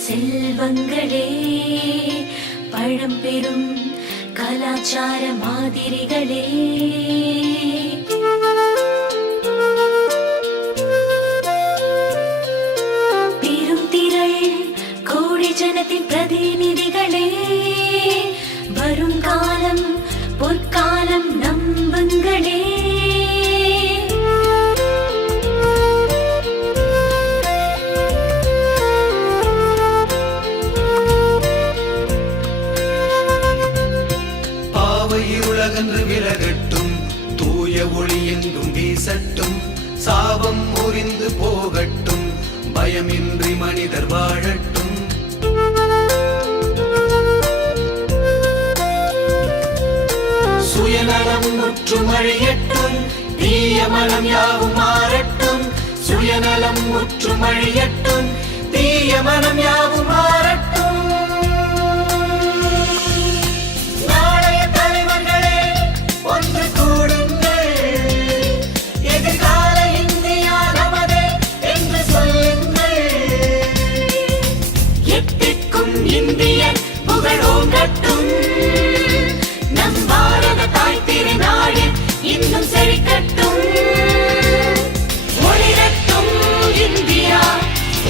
செல்வங்களே, பழம்பெரும் கலாச்சார மாதிரிகளே, பெரும் திரள் கோடி ஜனத்தின் பிரதிநிதிகளே, வரும் காலம் பொற்காலம் நம்புங்களே. உலகன்று விலகட்டும், தூய ஒளி எங்கும் வீசட்டும், சாபம் முறிந்து போகட்டும், பயமின்றி மனிதர் வாழட்டும். சுயநலம் முற்றும் அழியட்டும், தீய மனம் யாவும் மாறட்டும். சுயநலம் முற்றும் அழியட்டும், தீய மனம் யாவும் மாறட்டும். ஒன்று கூடுங்கள், எதிர்கால இந்தியா நமதே என்று சொல்லுங்கள். எட்டிற்கும் இந்தியன் புகழோங்கட்டும், நம் பாரத தாய் திருநாடு இன்னும் செழிக்கட்டும். ஒளிரட்டும் இந்தியா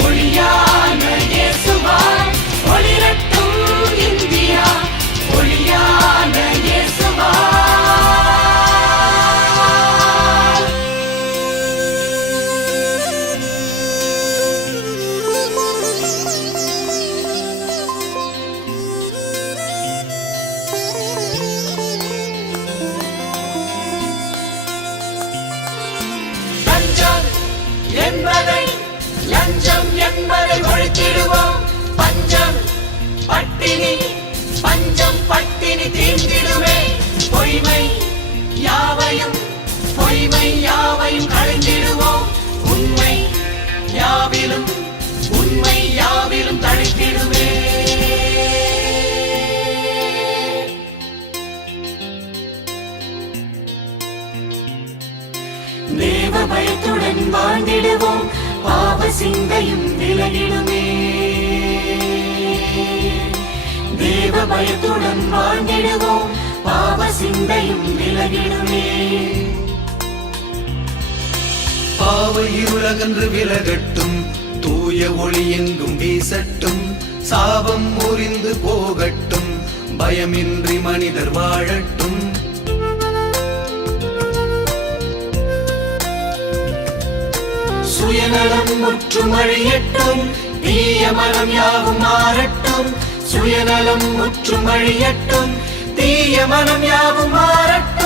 ஒளியான இயேசுவாய், ஒளிரட்டும் இந்தியா ஒளியான இயேசுவாய். லஞ்சம் என்பதை ஒழித்திடுவோம். பஞ்சம் பட்டினி, பஞ்சம் பட்டினி தீர்ந்திடுமே. பொய்மை யாவையும் கழிந்திடுவோம். உண்மை யாவிலும் தழைத்திடுமே. தேவ பயத்துடன் வாழ்ந்திடுவோம், பாவ சிந்தையும் விலகிடுமே. தேவ பயத்துடன் வாழ்ந்திடுவோம், பாவ சிந்தையும் விலகிடுமே. பாவ இருளகன்று விலகட்டும், தூய ஒளி எங்கும் வீசட்டும், சாபம் முறிந்து போகட்டும், பயமின்றி மனிதர் வாழட்டும். சுயநலம் முற்றும் அழியட்டும், தீய மனம் யாவும் மாறட்டும். சுயநலம் முற்றும் அழியட்டும், தீய மனம் யாவும் மாறட்டும்.